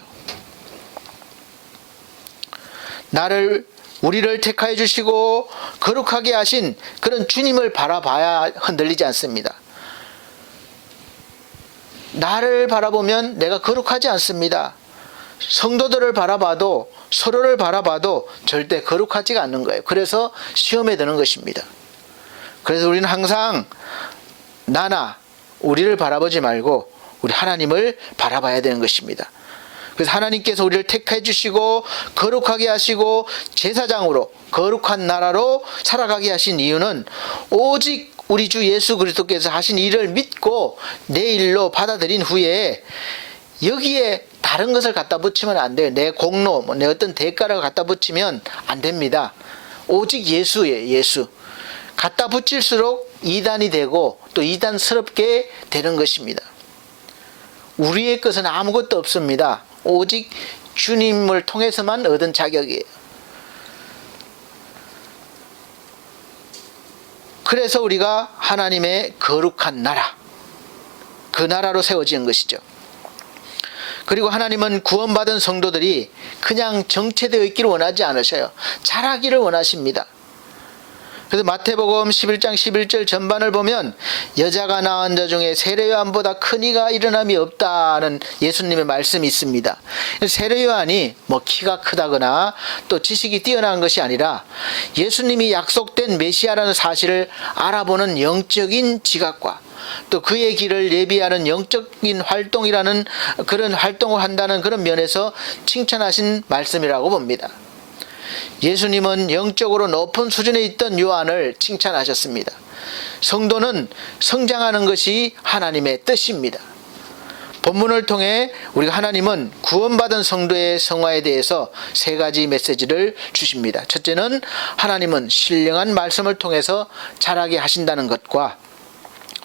우리를 택하여 주시고 거룩하게 하신 그런 주님을 바라봐야 흔들리지 않습니다. 나를 바라보면 내가 거룩하지 않습니다. 성도들을 바라봐도, 서로를 바라봐도 절대 거룩하지가 않는 거예요. 그래서 시험에 드는 것입니다. 그래서 우리는 항상 우리를 바라보지 말고 우리 하나님을 바라봐야 되는 것입니다. 그래서 하나님께서 우리를 택해 주시고 거룩하게 하시고 제사장으로 거룩한 나라로 살아가게 하신 이유는 오직 우리 주 예수 그리스도께서 하신 일을 믿고 내 일로 받아들인 후에 여기에 다른 것을 갖다 붙이면 안 돼요. 내 공로, 내 어떤 대가를 갖다 붙이면 안 됩니다. 오직 예수예요. 예수. 갖다 붙일수록 이단이 되고 또 이단스럽게 되는 것입니다. 우리의 것은 아무것도 없습니다. 오직 주님을 통해서만 얻은 자격이에요. 그래서 우리가 하나님의 거룩한 나라, 그 나라로 세워진 것이죠. 그리고 하나님은 구원받은 성도들이 그냥 정체되어 있기를 원하지 않으셔요. 자라기를 원하십니다. 그래서 마태복음 11장 11절 전반을 보면 여자가 낳은 자 중에 세례 요한보다 큰 이가 일어남이 없다는 예수님의 말씀이 있습니다. 세례 요한이 키가 크다거나 또 지식이 뛰어난 것이 아니라 예수님이 약속된 메시아라는 사실을 알아보는 영적인 지각과 또 그의 길을 예비하는 영적인 활동이라는 그런 활동을 한다는 그런 면에서 칭찬하신 말씀이라고 봅니다. 예수님은 영적으로 높은 수준에 있던 요한을 칭찬하셨습니다. 성도는 성장하는 것이 하나님의 뜻입니다. 본문을 통해 우리가 하나님은 구원받은 성도의 성화에 대해서 세 가지 메시지를 주십니다. 첫째는 하나님은 신령한 말씀을 통해서 자라게 하신다는 것과,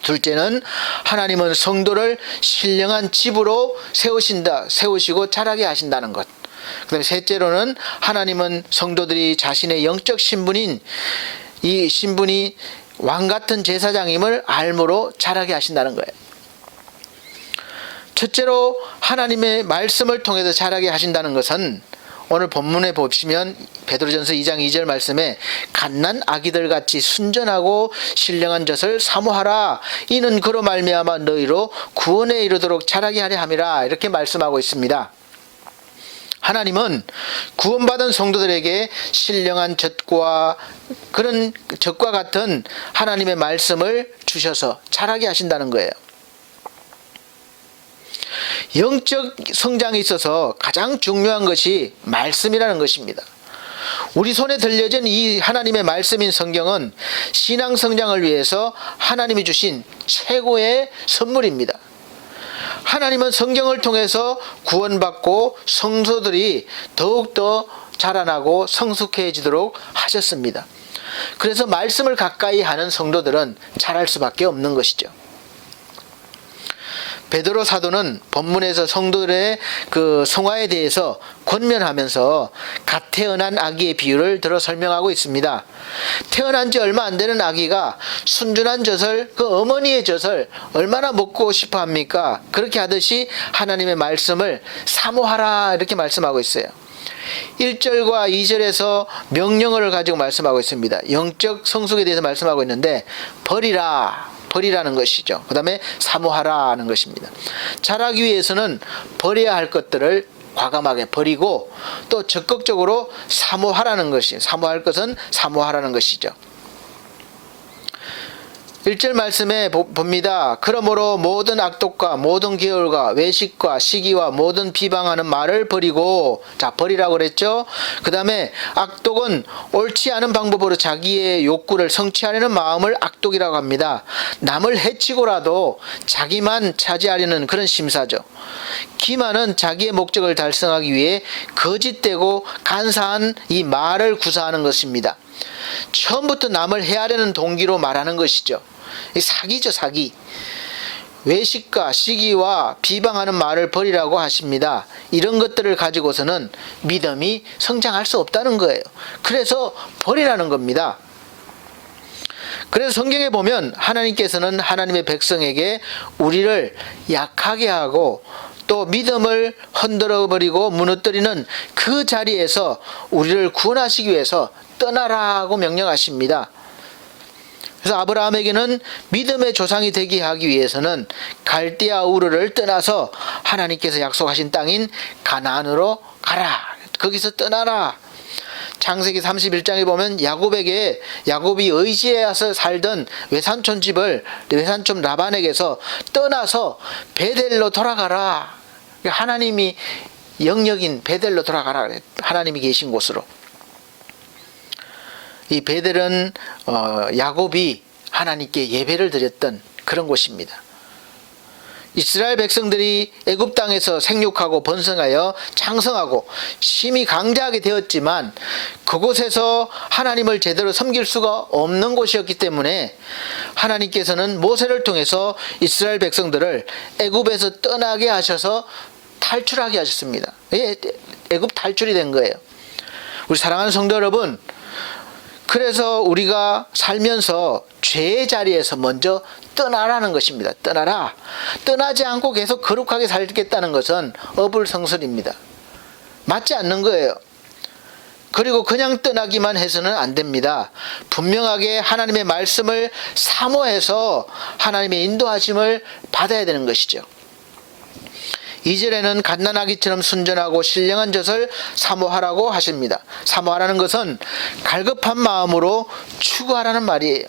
둘째는 하나님은 성도를 신령한 집으로 세우시고 자라게 하신다는 것. 그 다음에 셋째로는 하나님은 성도들이 자신의 영적 신분인 이 신분이 왕같은 제사장임을 알므로 자라게 하신다는 거예요. 첫째로 하나님의 말씀을 통해서 자라게 하신다는 것은 오늘 본문에 보시면 베드로전서 2장 2절 말씀에 갓난 아기들 같이 순전하고 신령한 젖을 사모하라. 이는 그로 말미암아 너희로 구원에 이르도록 자라게 하려 함이라. 이렇게 말씀하고 있습니다. 하나님은 구원받은 성도들에게 신령한 젖과 그런 젖과 같은 하나님의 말씀을 주셔서 자라게 하신다는 거예요. 영적 성장에 있어서 가장 중요한 것이 말씀이라는 것입니다. 우리 손에 들려진 이 하나님의 말씀인 성경은 신앙 성장을 위해서 하나님이 주신 최고의 선물입니다. 하나님은 성경을 통해서 구원받고 성도들이 더욱더 자라나고 성숙해지도록 하셨습니다. 그래서 말씀을 가까이 하는 성도들은 자랄 수밖에 없는 것이죠. 베드로 사도는 본문에서 성도들의 그 성화에 대해서 권면하면서 갓 태어난 아기의 비유를 들어 설명하고 있습니다. 태어난 지 얼마 안 되는 아기가 순전한 젖을, 그 어머니의 젖을 얼마나 먹고 싶어 합니까? 그렇게 하듯이 하나님의 말씀을 사모하라, 이렇게 말씀하고 있어요. 1절과 2절에서 명령어를 가지고 말씀하고 있습니다. 영적 성숙에 대해서 말씀하고 있는데 버리라는 것이죠. 그 다음에 사모하라는 것입니다. 자라기 위해서는 버려야 할 것들을 과감하게 버리고 또 적극적으로 사모하라는 것이, 사모할 것은 사모하라는 것이죠. 1절 말씀에 봅니다. 그러므로 모든 악독과 모든 계율과 외식과 시기와 모든 비방하는 말을 버리고, 자, 버리라고 그랬죠. 그 다음에 악독은 옳지 않은 방법으로 자기의 욕구를 성취하려는 마음을 악독이라고 합니다. 남을 해치고라도 자기만 차지하려는 그런 심사죠. 기만은 자기의 목적을 달성하기 위해 거짓되고 간사한 이 말을 구사하는 것입니다. 처음부터 남을 해하려는 동기로 말하는 것이죠. 사기죠, 사기. 외식과 시기와 비방하는 말을 버리라고 하십니다. 이런 것들을 가지고서는 믿음이 성장할 수 없다는 거예요. 그래서 버리라는 겁니다. 그래서 성경에 보면 하나님께서는 하나님의 백성에게 우리를 약하게 하고 또 믿음을 흔들어버리고 무너뜨리는 그 자리에서 우리를 구원하시기 위해서 떠나라고 명령하십니다. 그래서 아브라함에게는 믿음의 조상이 되게 하기 위해서는 갈대아 우르를 떠나서 하나님께서 약속하신 땅인 가나안으로 가라. 거기서 떠나라. 창세기 31장에 보면 야곱이 의지해서 살던 외삼촌 집을 외삼촌 라반에게서 떠나서 베델로 돌아가라. 하나님이 영역인 베델로 돌아가라. 하나님이 계신 곳으로. 이 베델은 야곱이 하나님께 예배를 드렸던 그런 곳입니다. 이스라엘 백성들이 애굽 땅에서 생육하고 번성하여 장성하고 심히 강자하게 되었지만 그곳에서 하나님을 제대로 섬길 수가 없는 곳이었기 때문에 하나님께서는 모세를 통해서 이스라엘 백성들을 애굽에서 떠나게 하셔서 탈출하게 하셨습니다. 애굽 탈출이 된 거예요. 우리 사랑하는 성도 여러분, 그래서 우리가 살면서 죄의 자리에서 먼저 떠나라는 것입니다. 떠나라. 떠나지 않고 계속 거룩하게 살겠다는 것은 어불성설입니다. 맞지 않는 거예요. 그리고 그냥 떠나기만 해서는 안 됩니다. 분명하게 하나님의 말씀을 사모해서 하나님의 인도하심을 받아야 되는 것이죠. 2절에는 갓난아기처럼 순전하고 신령한 젖을 사모하라고 하십니다. 사모하라는 것은 갈급한 마음으로 추구하라는 말이에요.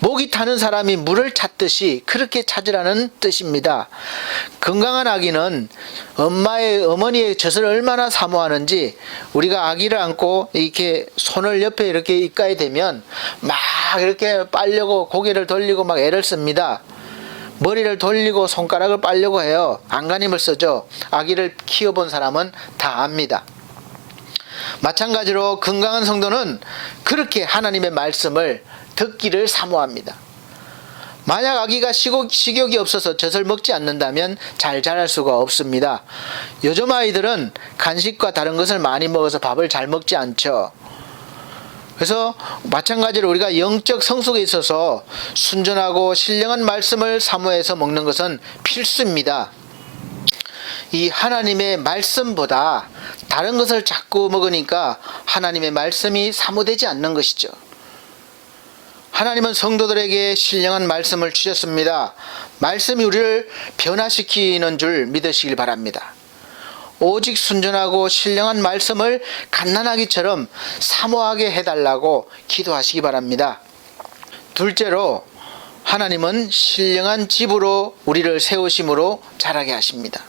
목이 타는 사람이 물을 찾듯이 그렇게 찾으라는 뜻입니다. 건강한 아기는 어머니의 젖을 얼마나 사모하는지 우리가 아기를 안고 이렇게 손을 옆에 이렇게 입가에 대면 막 이렇게 빨려고 고개를 돌리고 막 애를 씁니다. 머리를 돌리고 손가락을 빨려고 해요. 안간힘을 쓰죠. 아기를 키워본 사람은 다 압니다. 마찬가지로 건강한 성도는 그렇게 하나님의 말씀을 듣기를 사모합니다. 만약 아기가 식욕이 없어서 젖을 먹지 않는다면 잘 자랄 수가 없습니다. 요즘 아이들은 간식과 다른 것을 많이 먹어서 밥을 잘 먹지 않죠. 그래서 마찬가지로 우리가 영적 성숙에 있어서 순전하고 신령한 말씀을 사모해서 먹는 것은 필수입니다. 이 하나님의 말씀보다 다른 것을 자꾸 먹으니까 하나님의 말씀이 사모되지 않는 것이죠. 하나님은 성도들에게 신령한 말씀을 주셨습니다. 말씀이 우리를 변화시키는 줄 믿으시길 바랍니다. 오직 순전하고 신령한 말씀을 갓난아기처럼 사모하게 해달라고 기도하시기 바랍니다. 둘째로 하나님은 신령한 집으로 우리를 세우심으로 자라게 하십니다.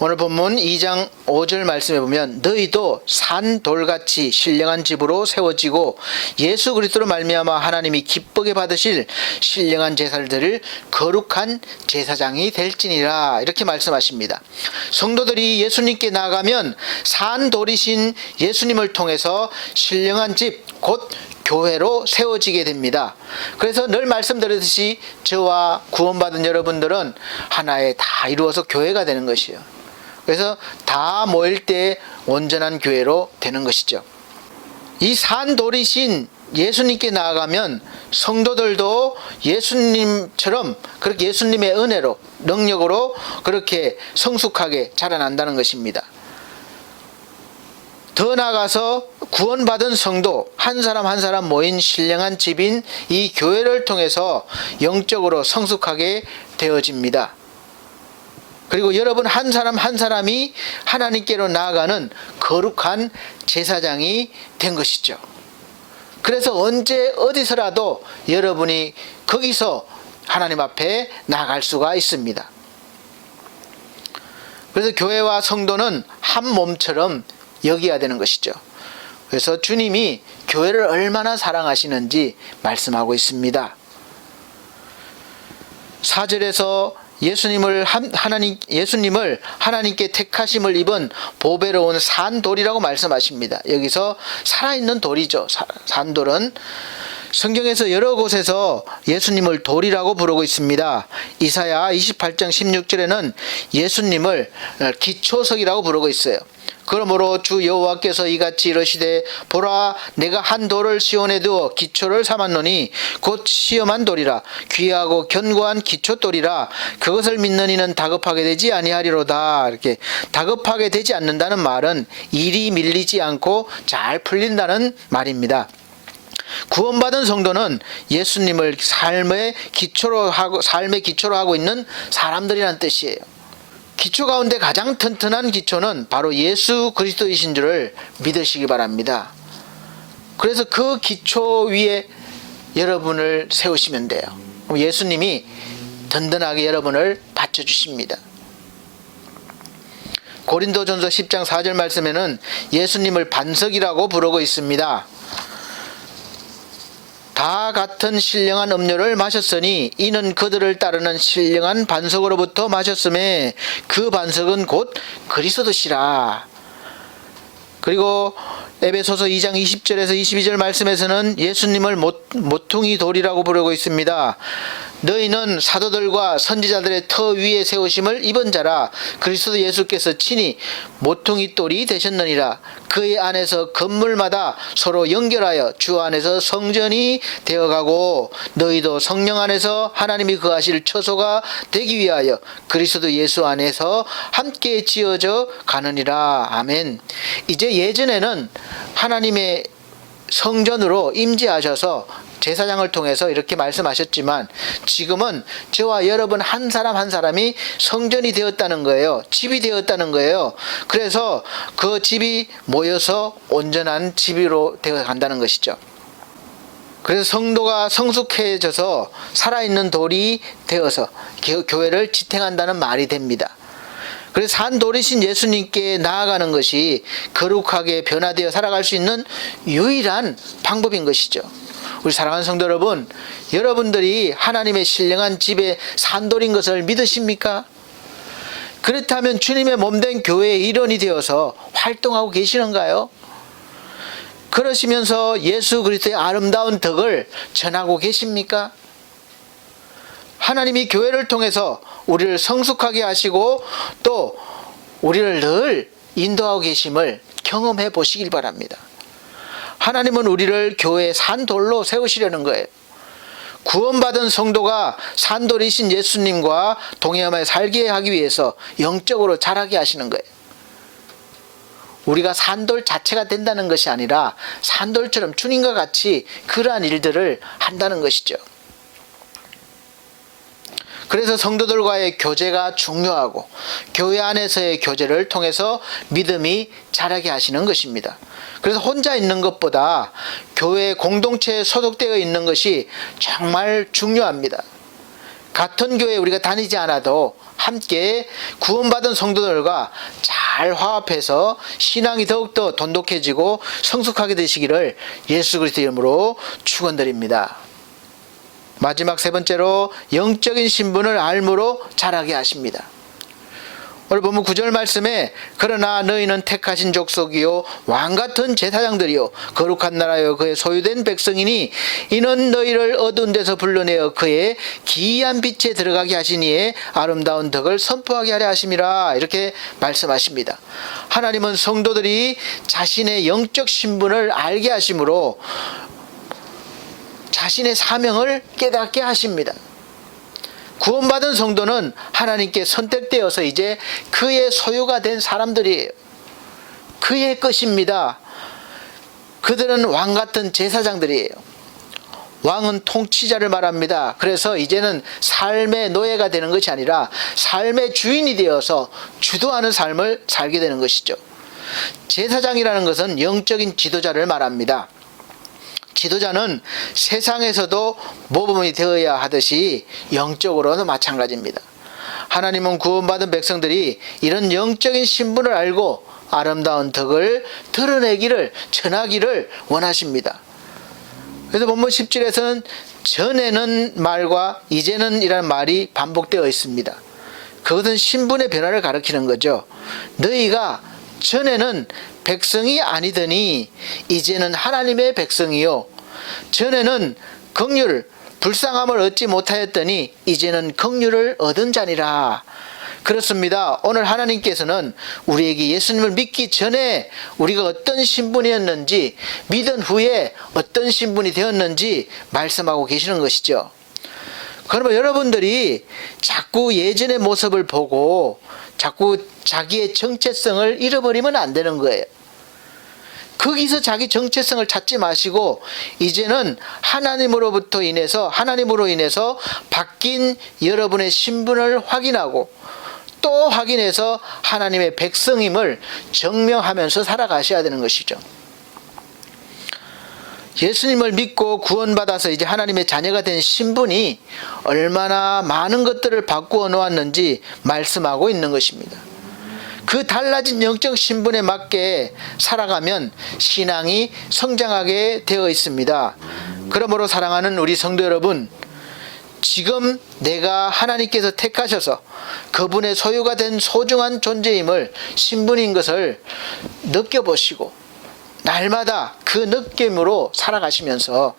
오늘 본문 2장 5절 말씀에 보면 너희도 산 돌같이 신령한 집으로 세워지고 예수 그리스도로 말미암아 하나님이 기쁘게 받으실 신령한 제사를 드릴 거룩한 제사장이 될지니라 이렇게 말씀하십니다. 성도들이 예수님께 나아가면 산 돌이신 예수님을 통해서 신령한 집 곧 교회로 세워지게 됩니다. 그래서 늘 말씀드렸듯이 저와 구원받은 여러분들은 하나에 다 이루어서 교회가 되는 것이에요. 그래서 다 모일 때 온전한 교회로 되는 것이죠. 이 산돌이신 예수님께 나아가면 성도들도 예수님처럼 그렇게 예수님의 은혜로 능력으로 그렇게 성숙하게 자라난다는 것입니다. 더 나아가서 구원받은 성도 한 사람 한 사람 모인 신령한 집인 이 교회를 통해서 영적으로 성숙하게 되어집니다. 그리고 여러분 한 사람 한 사람이 하나님께로 나아가는 거룩한 제사장이 된 것이죠. 그래서 언제 어디서라도 여러분이 거기서 하나님 앞에 나아갈 수가 있습니다. 그래서 교회와 성도는 한 몸처럼 여겨야 되는 것이죠. 그래서 주님이 교회를 얼마나 사랑하시는지 말씀하고 있습니다. 4절에서 예수님을 하나님께 택하심을 입은 보배로운 산돌이라고 말씀하십니다. 여기서 살아있는 돌이죠. 산돌은 성경에서 여러 곳에서 예수님을 돌이라고 부르고 있습니다. 이사야 28장 16절에는 예수님을 기초석이라고 부르고 있어요. 그러므로 주 여호와께서 이같이 이르시되 보라 내가 한 돌을 시온에 두어 기초를 삼았노니 곧 시험한 돌이라 귀하고 견고한 기초돌이라 그것을 믿는 이는 다급하게 되지 아니하리로다. 이렇게 다급하게 되지 않는다는 말은 일이 밀리지 않고 잘 풀린다는 말입니다. 구원받은 성도는 예수님을 삶의 기초로 하고 있는 사람들이란 뜻이에요. 기초 가운데 가장 튼튼한 기초는 바로 예수 그리스도이신 줄을 믿으시기 바랍니다. 그래서 그 기초 위에 여러분을 세우시면 돼요. 그럼 예수님이 든든하게 여러분을 받쳐주십니다. 고린도전서 10장 4절 말씀에는 예수님을 반석이라고 부르고 있습니다. 다 같은 신령한 음료를 마셨으니 이는 그들을 따르는 신령한 반석으로부터 마셨음에 그 반석은 곧 그리스도시라. 그리고 에베소서 2장 20절에서 22절 말씀에서는 예수님을 모퉁이 돌이라고 부르고 있습니다. 너희는 사도들과 선지자들의 터 위에 세우심을 입은 자라 그리스도 예수께서 친히 모퉁이 돌이 되셨느니라. 그의 안에서 건물마다 서로 연결하여 주 안에서 성전이 되어가고 너희도 성령 안에서 하나님이 거하실 처소가 되기 위하여 그리스도 예수 안에서 함께 지어져 가느니라. 아멘. 이제 예전에는 하나님의 성전으로 임재하셔서 제사장을 통해서 이렇게 말씀하셨지만 지금은 저와 여러분 한 사람 한 사람이 성전이 되었다는 거예요. 집이 되었다는 거예요. 그래서 그 집이 모여서 온전한 집으로 되어 간다는 것이죠. 그래서 성도가 성숙해져서 살아있는 돌이 되어서 교회를 지탱한다는 말이 됩니다. 그래서 산 돌이신 예수님께 나아가는 것이 거룩하게 변화되어 살아갈 수 있는 유일한 방법인 것이죠. 우리 사랑하는 성도 여러분, 여러분들이 하나님의 신령한 집의 산돌인 것을 믿으십니까? 그렇다면 주님의 몸된 교회의 일원이 되어서 활동하고 계시는가요? 그러시면서 예수 그리스도의 아름다운 덕을 전하고 계십니까? 하나님이 교회를 통해서 우리를 성숙하게 하시고 또 우리를 늘 인도하고 계심을 경험해 보시길 바랍니다. 하나님은 우리를 교회의 산돌로 세우시려는 거예요. 구원받은 성도가 산돌이신 예수님과 동행하며 살게 하기 위해서 영적으로 자라게 하시는 거예요. 우리가 산돌 자체가 된다는 것이 아니라 산돌처럼 주님과 같이 그러한 일들을 한다는 것이죠. 그래서 성도들과의 교제가 중요하고 교회 안에서의 교제를 통해서 믿음이 자라게 하시는 것입니다. 그래서 혼자 있는 것보다 교회 공동체에 소속되어 있는 것이 정말 중요합니다. 같은 교회에 우리가 다니지 않아도 함께 구원받은 성도들과 잘 화합해서 신앙이 더욱더 돈독해지고 성숙하게 되시기를 예수 그리스도 이름으로 축원드립니다. 마지막 세 번째로 영적인 신분을 알므로 자라게 하십니다. 오늘 본문 9절 말씀에 그러나 너희는 택하신 족속이요 왕같은 제사장들이요 거룩한 나라요 그의 소유된 백성이니 이는 너희를 어두운 데서 불러내어 그의 기이한 빛에 들어가게 하시니에 아름다운 덕을 선포하게 하려 하심이라 이렇게 말씀하십니다. 하나님은 성도들이 자신의 영적 신분을 알게 하심으로 자신의 사명을 깨닫게 하십니다. 구원받은 성도는 하나님께 선택되어서 이제 그의 소유가 된 사람들이에요. 그의 것입니다. 그들은 왕같은 제사장들이에요. 왕은 통치자를 말합니다. 그래서 이제는 삶의 노예가 되는 것이 아니라 삶의 주인이 되어서 주도하는 삶을 살게 되는 것이죠. 제사장이라는 것은 영적인 지도자를 말합니다. 지도자는 세상에서도 모범이 되어야 하듯이 영적으로는 마찬가지입니다. 하나님은 구원받은 백성들이 이런 영적인 신분을 알고 아름다운 덕을 드러내기를 전하기를 원하십니다. 그래서 본문 10절에서는 전에는 말과 이제는 이라는 말이 반복되어 있습니다. 그것은 신분의 변화를 가리키는 거죠. 너희가 전에는 백성이 아니더니 이제는 하나님의 백성이요 전에는 긍휼 불쌍함을 얻지 못하였더니 이제는 긍휼을 얻은 자니라. 그렇습니다. 오늘 하나님께서는 우리에게 예수님을 믿기 전에 우리가 어떤 신분이었는지 믿은 후에 어떤 신분이 되었는지 말씀하고 계시는 것이죠. 그러면 여러분들이 자꾸 예전의 모습을 보고 자꾸 자기의 정체성을 잃어버리면 안 되는 거예요. 거기서 자기 정체성을 찾지 마시고 이제는 하나님으로 인해서 바뀐 여러분의 신분을 확인하고 또 확인해서 하나님의 백성임을 증명하면서 살아가셔야 되는 것이죠. 예수님을 믿고 구원받아서 이제 하나님의 자녀가 된 신분이 얼마나 많은 것들을 바꾸어 놓았는지 말씀하고 있는 것입니다. 그 달라진 영적 신분에 맞게 살아가면 신앙이 성장하게 되어 있습니다. 그러므로 사랑하는 우리 성도 여러분, 지금 내가 하나님께서 택하셔서 그분의 소유가 된 소중한 존재임을 신분인 것을 느껴보시고 날마다 그 느낌으로 살아가시면서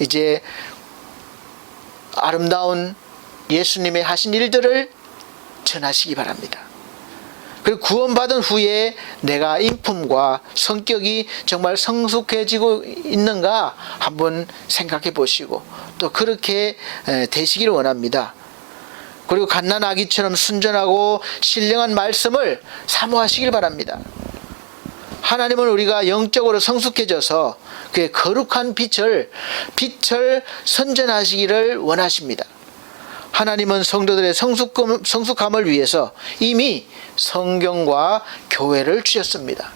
이제 아름다운 예수님의 하신 일들을 전하시기 바랍니다. 그리고 구원받은 후에 내가 인품과 성격이 정말 성숙해지고 있는가 한번 생각해 보시고 또 그렇게 되시기를 원합니다. 그리고 갓난아기처럼 순전하고 신령한 말씀을 사모하시길 바랍니다. 하나님은 우리가 영적으로 성숙해져서 그의 거룩한 빛을 선전하시기를 원하십니다. 하나님은 성도들의 성숙함을 위해서 이미 성경과 교회를 주셨습니다.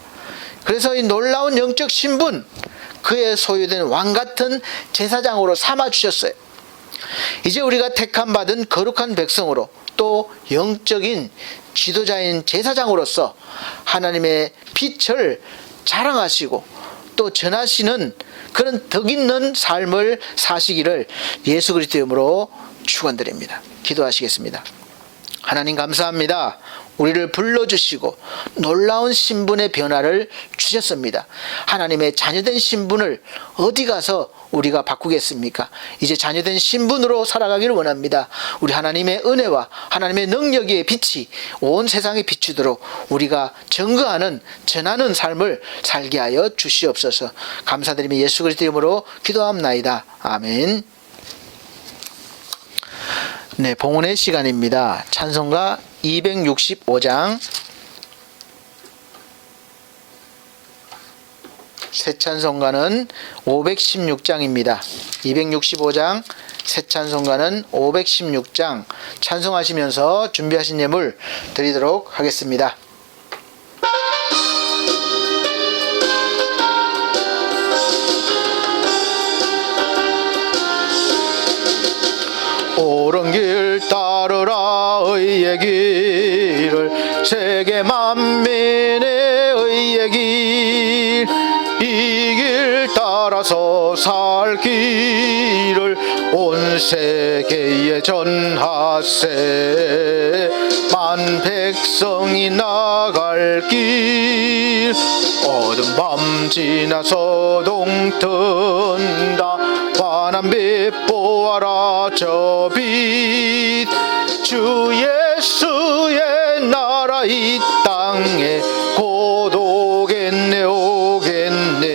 그래서 이 놀라운 영적 신분, 그의 소유된 왕 같은 제사장으로 삼아 주셨어요. 이제 우리가 택함 받은 거룩한 백성으로 또 영적인 지도자인 제사장으로서 하나님의 빛을 자랑하시고 또 전하시는 그런 덕 있는 삶을 사시기를 예수 그리스도의 이름으로 축원드립니다. 기도하시겠습니다. 하나님 감사합니다. 우리를 불러주시고 놀라운 신분의 변화를 주셨습니다. 하나님의 자녀된 신분을 어디 가서 우리가 바꾸겠습니까? 이제 자녀된 신분으로 살아가기를 원합니다. 우리 하나님의 은혜와 하나님의 능력의 빛이 온 세상에 비추도록 우리가 증거하는 전하는 삶을 살게 하여 주시옵소서. 감사드리며 예수 그리스도의 이름으로 기도합나이다. 아멘. 네, 봉헌의 시간입니다. 찬송가 265장, 새 찬송가는 516장입니다. 265장, 새 찬송가는 516장 찬송하시면서 준비하신 예물 드리도록 하겠습니다. 옳은 길 따르라 의의 길을 세계 만민의 의의 길, 이 길 따라서 살 길을 온 세계에 전하세. 만 백성이 나갈 길, 어두운 밤 지나서 동튼다. 환한 빛 보아라 저 빛, 주 예수의 나라 이 땅에 곧 오겠네 오겠네.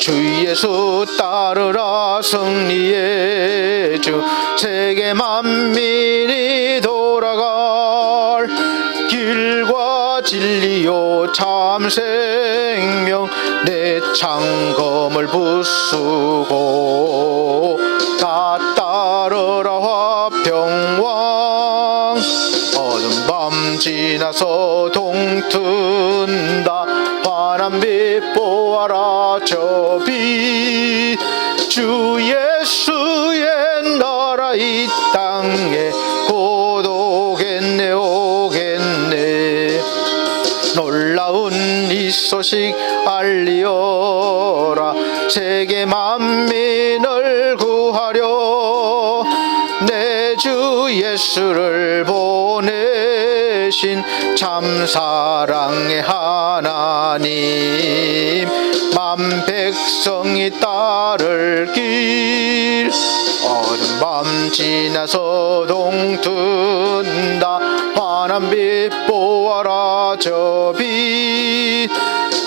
주 예수 따르라 승리의 주, 세계 만민이 돌아갈 길과 진리요 참 생명, 내 창검을 부수고 다 따르라 화평왕. 어두운 밤 지나서 동튼다. 환한 빛 보아라 저 빛, 주 예수의 나라 이 땅에 곧 오겠네 오겠네. 놀라운 이 소식 알리어라. 세계 만민을 구하려 내 주 예수를 보내신 참 사랑의 하나님. 만 백성이 따를 길, 어두운 밤 지나서 동튼다. 환한 빛 보아라 저 빛,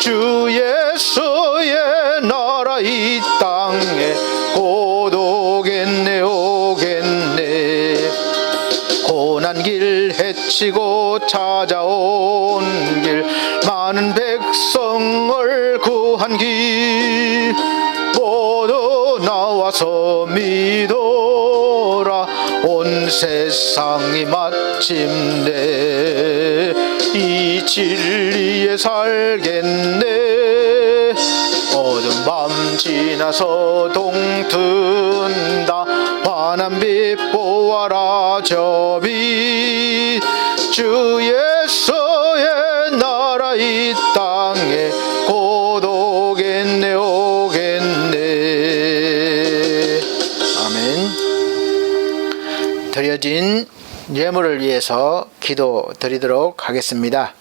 주 예수의 나라 이 땅에 곧 오겠네 오겠네. 고난 길 헤치고 찾아온 길, 많은 백성을 구한 길, 모두 나와서 믿어라. 온 세상이 마침내 이 진리에 살겠네. 어두운 밤 지나서 동튼다. 환한 빛 보아라 저 빛, 주 예수의 나라 이 땅에 곧 오겠네 오겠네. 아멘. 드려진 예물을 위해서 기도 드리도록 하겠습니다.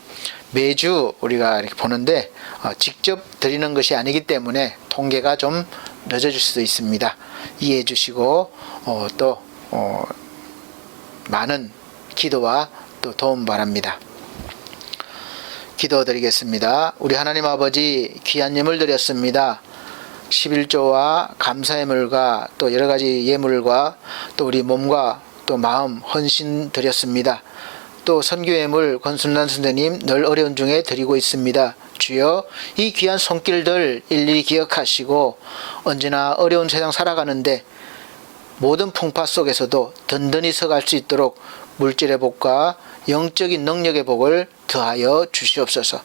매주 우리가 이렇게 보는데 직접 드리는 것이 아니기 때문에 통계가 좀 늦어질 수도 있습니다. 이해해 주시고 또 많은 기도와 또 도움 바랍니다. 기도 드리겠습니다. 우리 하나님 아버지, 귀한 예물 드렸습니다. 11조와 감사 예물과 또 여러 가지 예물과 또 우리 몸과 또 마음 헌신 드렸습니다. 또 선교 예물 권순란 선생님 늘 어려운 중에 드리고 있습니다. 주여, 이 귀한 손길들 일일이 기억하시고 언제나 어려운 세상 살아가는데 모든 풍파 속에서도 든든히 서갈 수 있도록 물질의 복과 영적인 능력의 복을 더하여 주시옵소서.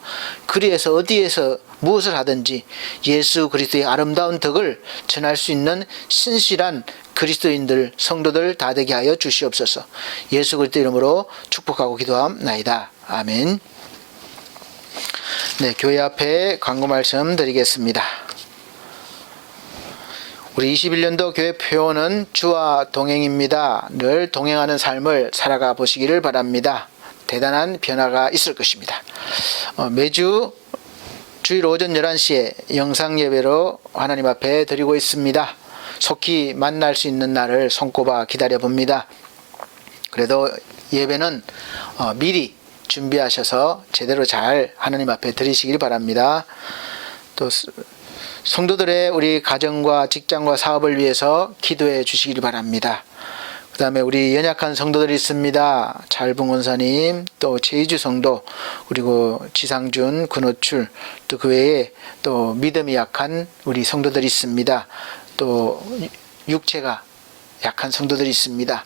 그리해서 어디에서 무엇을 하든지 예수 그리스도의 아름다운 덕을 전할 수 있는 신실한 그리스도인들, 성도들 다 되게 하여 주시옵소서. 예수 그리스도 이름으로 축복하고 기도함나이다. 아멘. 네, 교회 앞에 광고 말씀 드리겠습니다. 우리 21년도 교회 표어는 주와 동행입니다. 늘 동행하는 삶을 살아가 보시기를 바랍니다. 대단한 변화가 있을 것입니다. 매주 주일 오전 11시에 영상 예배로 하나님 앞에 드리고 있습니다. 속히 만날 수 있는 날을 손꼽아 기다려 봅니다. 그래도 예배는 미리 준비하셔서 제대로 잘 하나님 앞에 드리시길 바랍니다. 또 성도들의 우리 가정과 직장과 사업을 위해서 기도해 주시길 바랍니다. 그 다음에 우리 연약한 성도들이 있습니다. 잘붕 원사님, 또 최희주 성도, 그리고 지상준, 근호출, 또 그 외에 또 믿음이 약한 우리 성도들이 있습니다. 또 육체가 약한 성도들이 있습니다.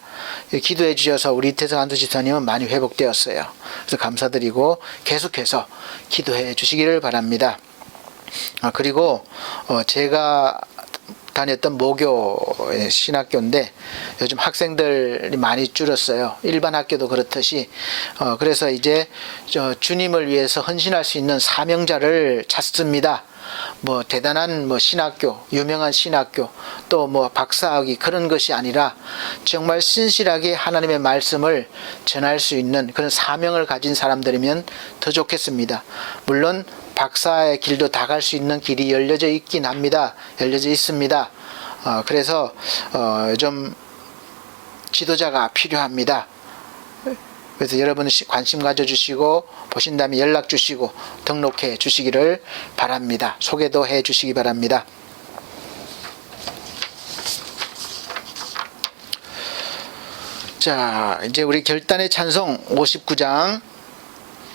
기도해 주셔서 우리 이태석 안수 집사님은 많이 회복되었어요. 그래서 감사드리고 계속해서 기도해 주시기를 바랍니다. 그리고 제가 다녔던 모교의 신학교인데 요즘 학생들이 많이 줄었어요. 일반 학교도 그렇듯이. 그래서 이제 주님을 위해서 헌신할 수 있는 사명자를 찾습니다. 뭐 대단한 신학교, 유명한 신학교, 또 박사학위 그런 것이 아니라 정말 신실하게 하나님의 말씀을 전할 수 있는 그런 사명을 가진 사람들이면 더 좋겠습니다. 물론 박사의 길도 다 갈 수 있는 길이 열려져 있긴 합니다. 열려져 있습니다. 그래서 좀 지도자가 필요합니다. 그래서 여러분 관심 가져주시고 보신 다음에 연락 주시고 등록해 주시기를 바랍니다. 소개도 해 주시기 바랍니다. 자, 이제 우리 결단의 찬송 59장,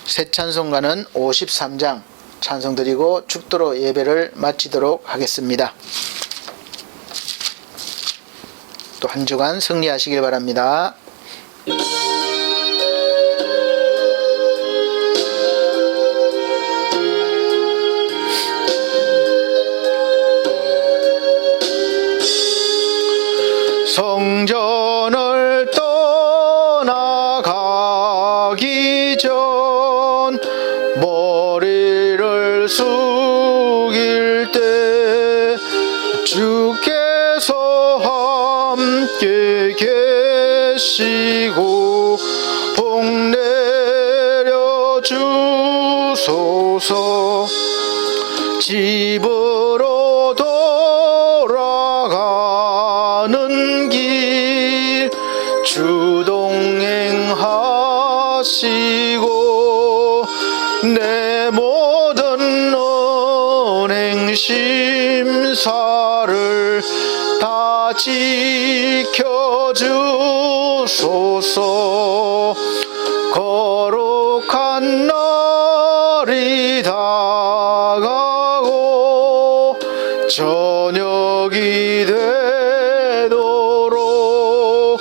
새 찬송가는 53장 찬송 드리고 축도로 예배를 마치도록 하겠습니다. 또 한 주간 승리하시길 바랍니다. 성전을 떠나가기 전 머리를 숙일 때 주께서 함께 계시고 복 내려 주소서. 집으로 돌아가는 길 주동행하시고 내 모든 언행 심사를 다 지켜주소서. 거룩한 날이 다가고 저녁이 되도록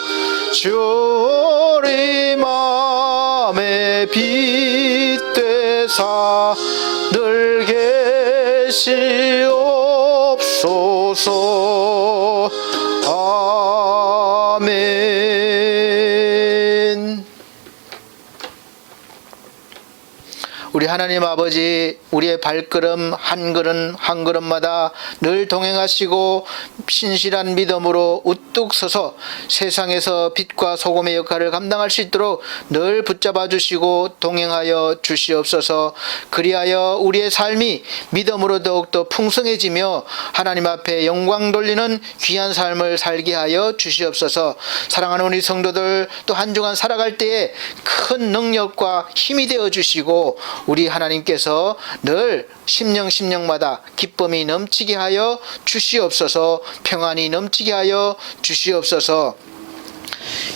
주리 맘에 빗대사 늘 계시옵소서. 아멘. 우리 하나님 아버지, 우리의 발걸음 한 걸음 한 걸음마다 늘 동행하시고 신실한 믿음으로 우뚝 서서 세상에서 빛과 소금의 역할을 감당할 수 있도록 늘 붙잡아 주시고 동행하여 주시옵소서. 그리하여 우리의 삶이 믿음으로 더욱더 풍성해지며 하나님 앞에 영광 돌리는 귀한 삶을 살게 하여 주시옵소서. 사랑하는 우리 성도들, 또 한 주간 살아갈 때에 큰 능력과 힘이 되어 주시고 우리 하나님께서 늘 심령마다 기쁨이 넘치게 하여 주시옵소서. 평안이 넘치게 하여 주시옵소서.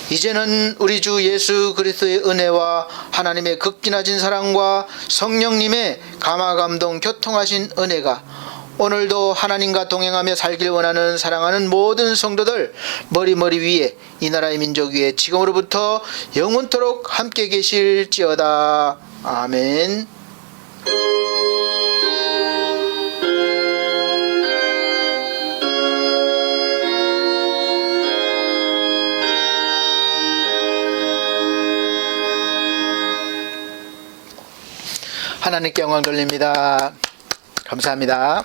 이제는 우리 주 예수 그리스도의 은혜와 하나님의 극진하신 사랑과 성령님의 감화감동 교통하신 은혜가 오늘도 하나님과 동행하며 살길 원하는 사랑하는 모든 성도들 머리 위에, 이 나라의 민족 위에 지금으로부터 영원토록 함께 계실지어다. 아멘. 하나님께 영광 돌립니다. 감사합니다.